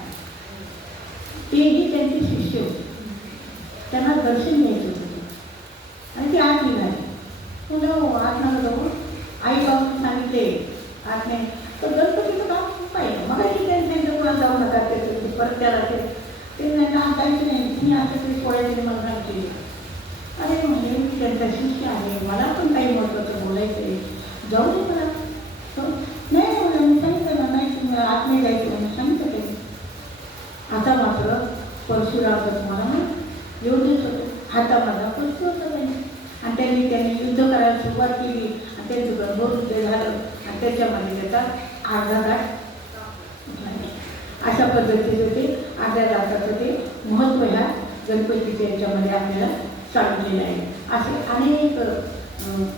तेही त्यांचे शिष्य होते, त्यांना दर्शन घ्यायचं होतं आणि ते आत निघाले. पुन्हा आत नका जाऊ, आई बाबांनी सांगितले आत नाही तर गणपतीचं काम खूप आहे. मग त्यांनी सांगितलं कोणा जाऊ नका, ते परत त्याला ते नाही जायचं नाही, तुम्ही असं तरी सोडायचे मला सांगते. अरे म्हणजे मी त्यांचा शिष्य आहे, मला पण काही महत्त्वाचं बोलायचं आहे, जाऊ दे मला. नाही मला मी सांगितलं ना, नाही तुम्हाला आत नाही जायचं म्हणून सांगितलं त्यांनी. आता मात्र परशुराम तुम्हाला ना येऊन देत होतो, हातामध्ये परशु होतं त्यांनी. आणि त्यांनी युद्ध करायला सुरुवात केली आणि त्यांचं गणभोर युद्ध झालं आणि त्याच्यामध्ये त्याचा अर्धा दात अशा पद्धतीचे ते अर्ध्या दाताचं ते महत्त्व ह्या गणपतीच्या याच्यामध्ये आपल्याला सांगितलेलं आहे. असे अनेक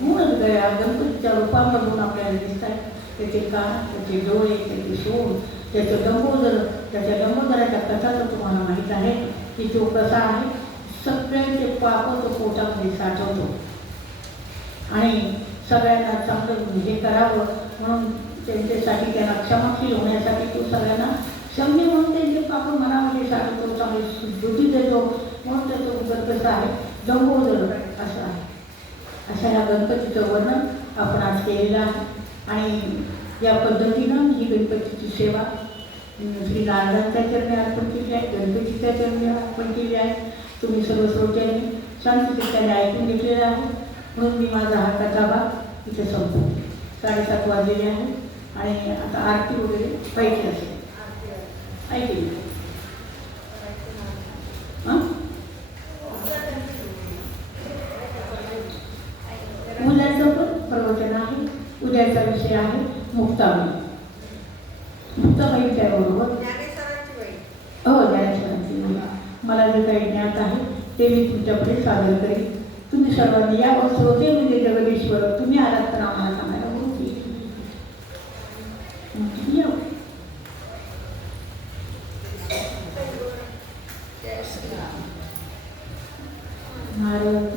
गुण गणपतीच्या रूपांमधून आपल्याला दिसतात. त्याचे कान, त्याचे डोळे, त्याचे सोड, त्याचं लंबोदर, त्याच्या लंबोदराच्या कथा तर तुम्हाला माहीत आहे की तो कसा आहे, सगळ्यांचे पाप तो पोटामध्ये साठवतो आणि सगळ्यांना चांगलं हे करावं म्हणून त्यांच्यासाठी त्यांना क्षमाशील होण्यासाठी तो सगळ्यांना क्षम्य म्हणून त्यांचे पाप मनामध्ये साठवतो, चांगली बुद्धी देतो. म्हणून त्याचं उदर कसं आहे, लंबोदर असं आहे. अशा या गणपतीचं वर्णन आपण आज केलेलं आहे. आणि या पद्धतीनं ही गणपतीची सेवा श्री नारायणांच्या चरणी अर्पण केली आहे, गणपतीच्या चरणी अर्पण केली आहे. तुम्ही सर्व श्रोत्यांनी शांततेने ऐकून घेतलेलं आहे. म्हणून मी माझा हा कथाभाग इथे संपतो. 7:30 वाजलेले आहे आणि आता आरती वगैरे पाहिजे असेल ऐकली. हां उद्याचं पण प्रवचन आहे. उद्याचा विषय आहे मुक्ताबाई. मुक्ताबाई त्याबरोबर हो ज्ञानेश्वरांची मला जे काही ज्ञात आहे ते मी तुमच्याकडे सादर करेन. तुम्ही सर्वांनी या श्रोते म्हणजे जगदीश्वर तुम्ही आलात तर आम्हाला सांगायला या भारत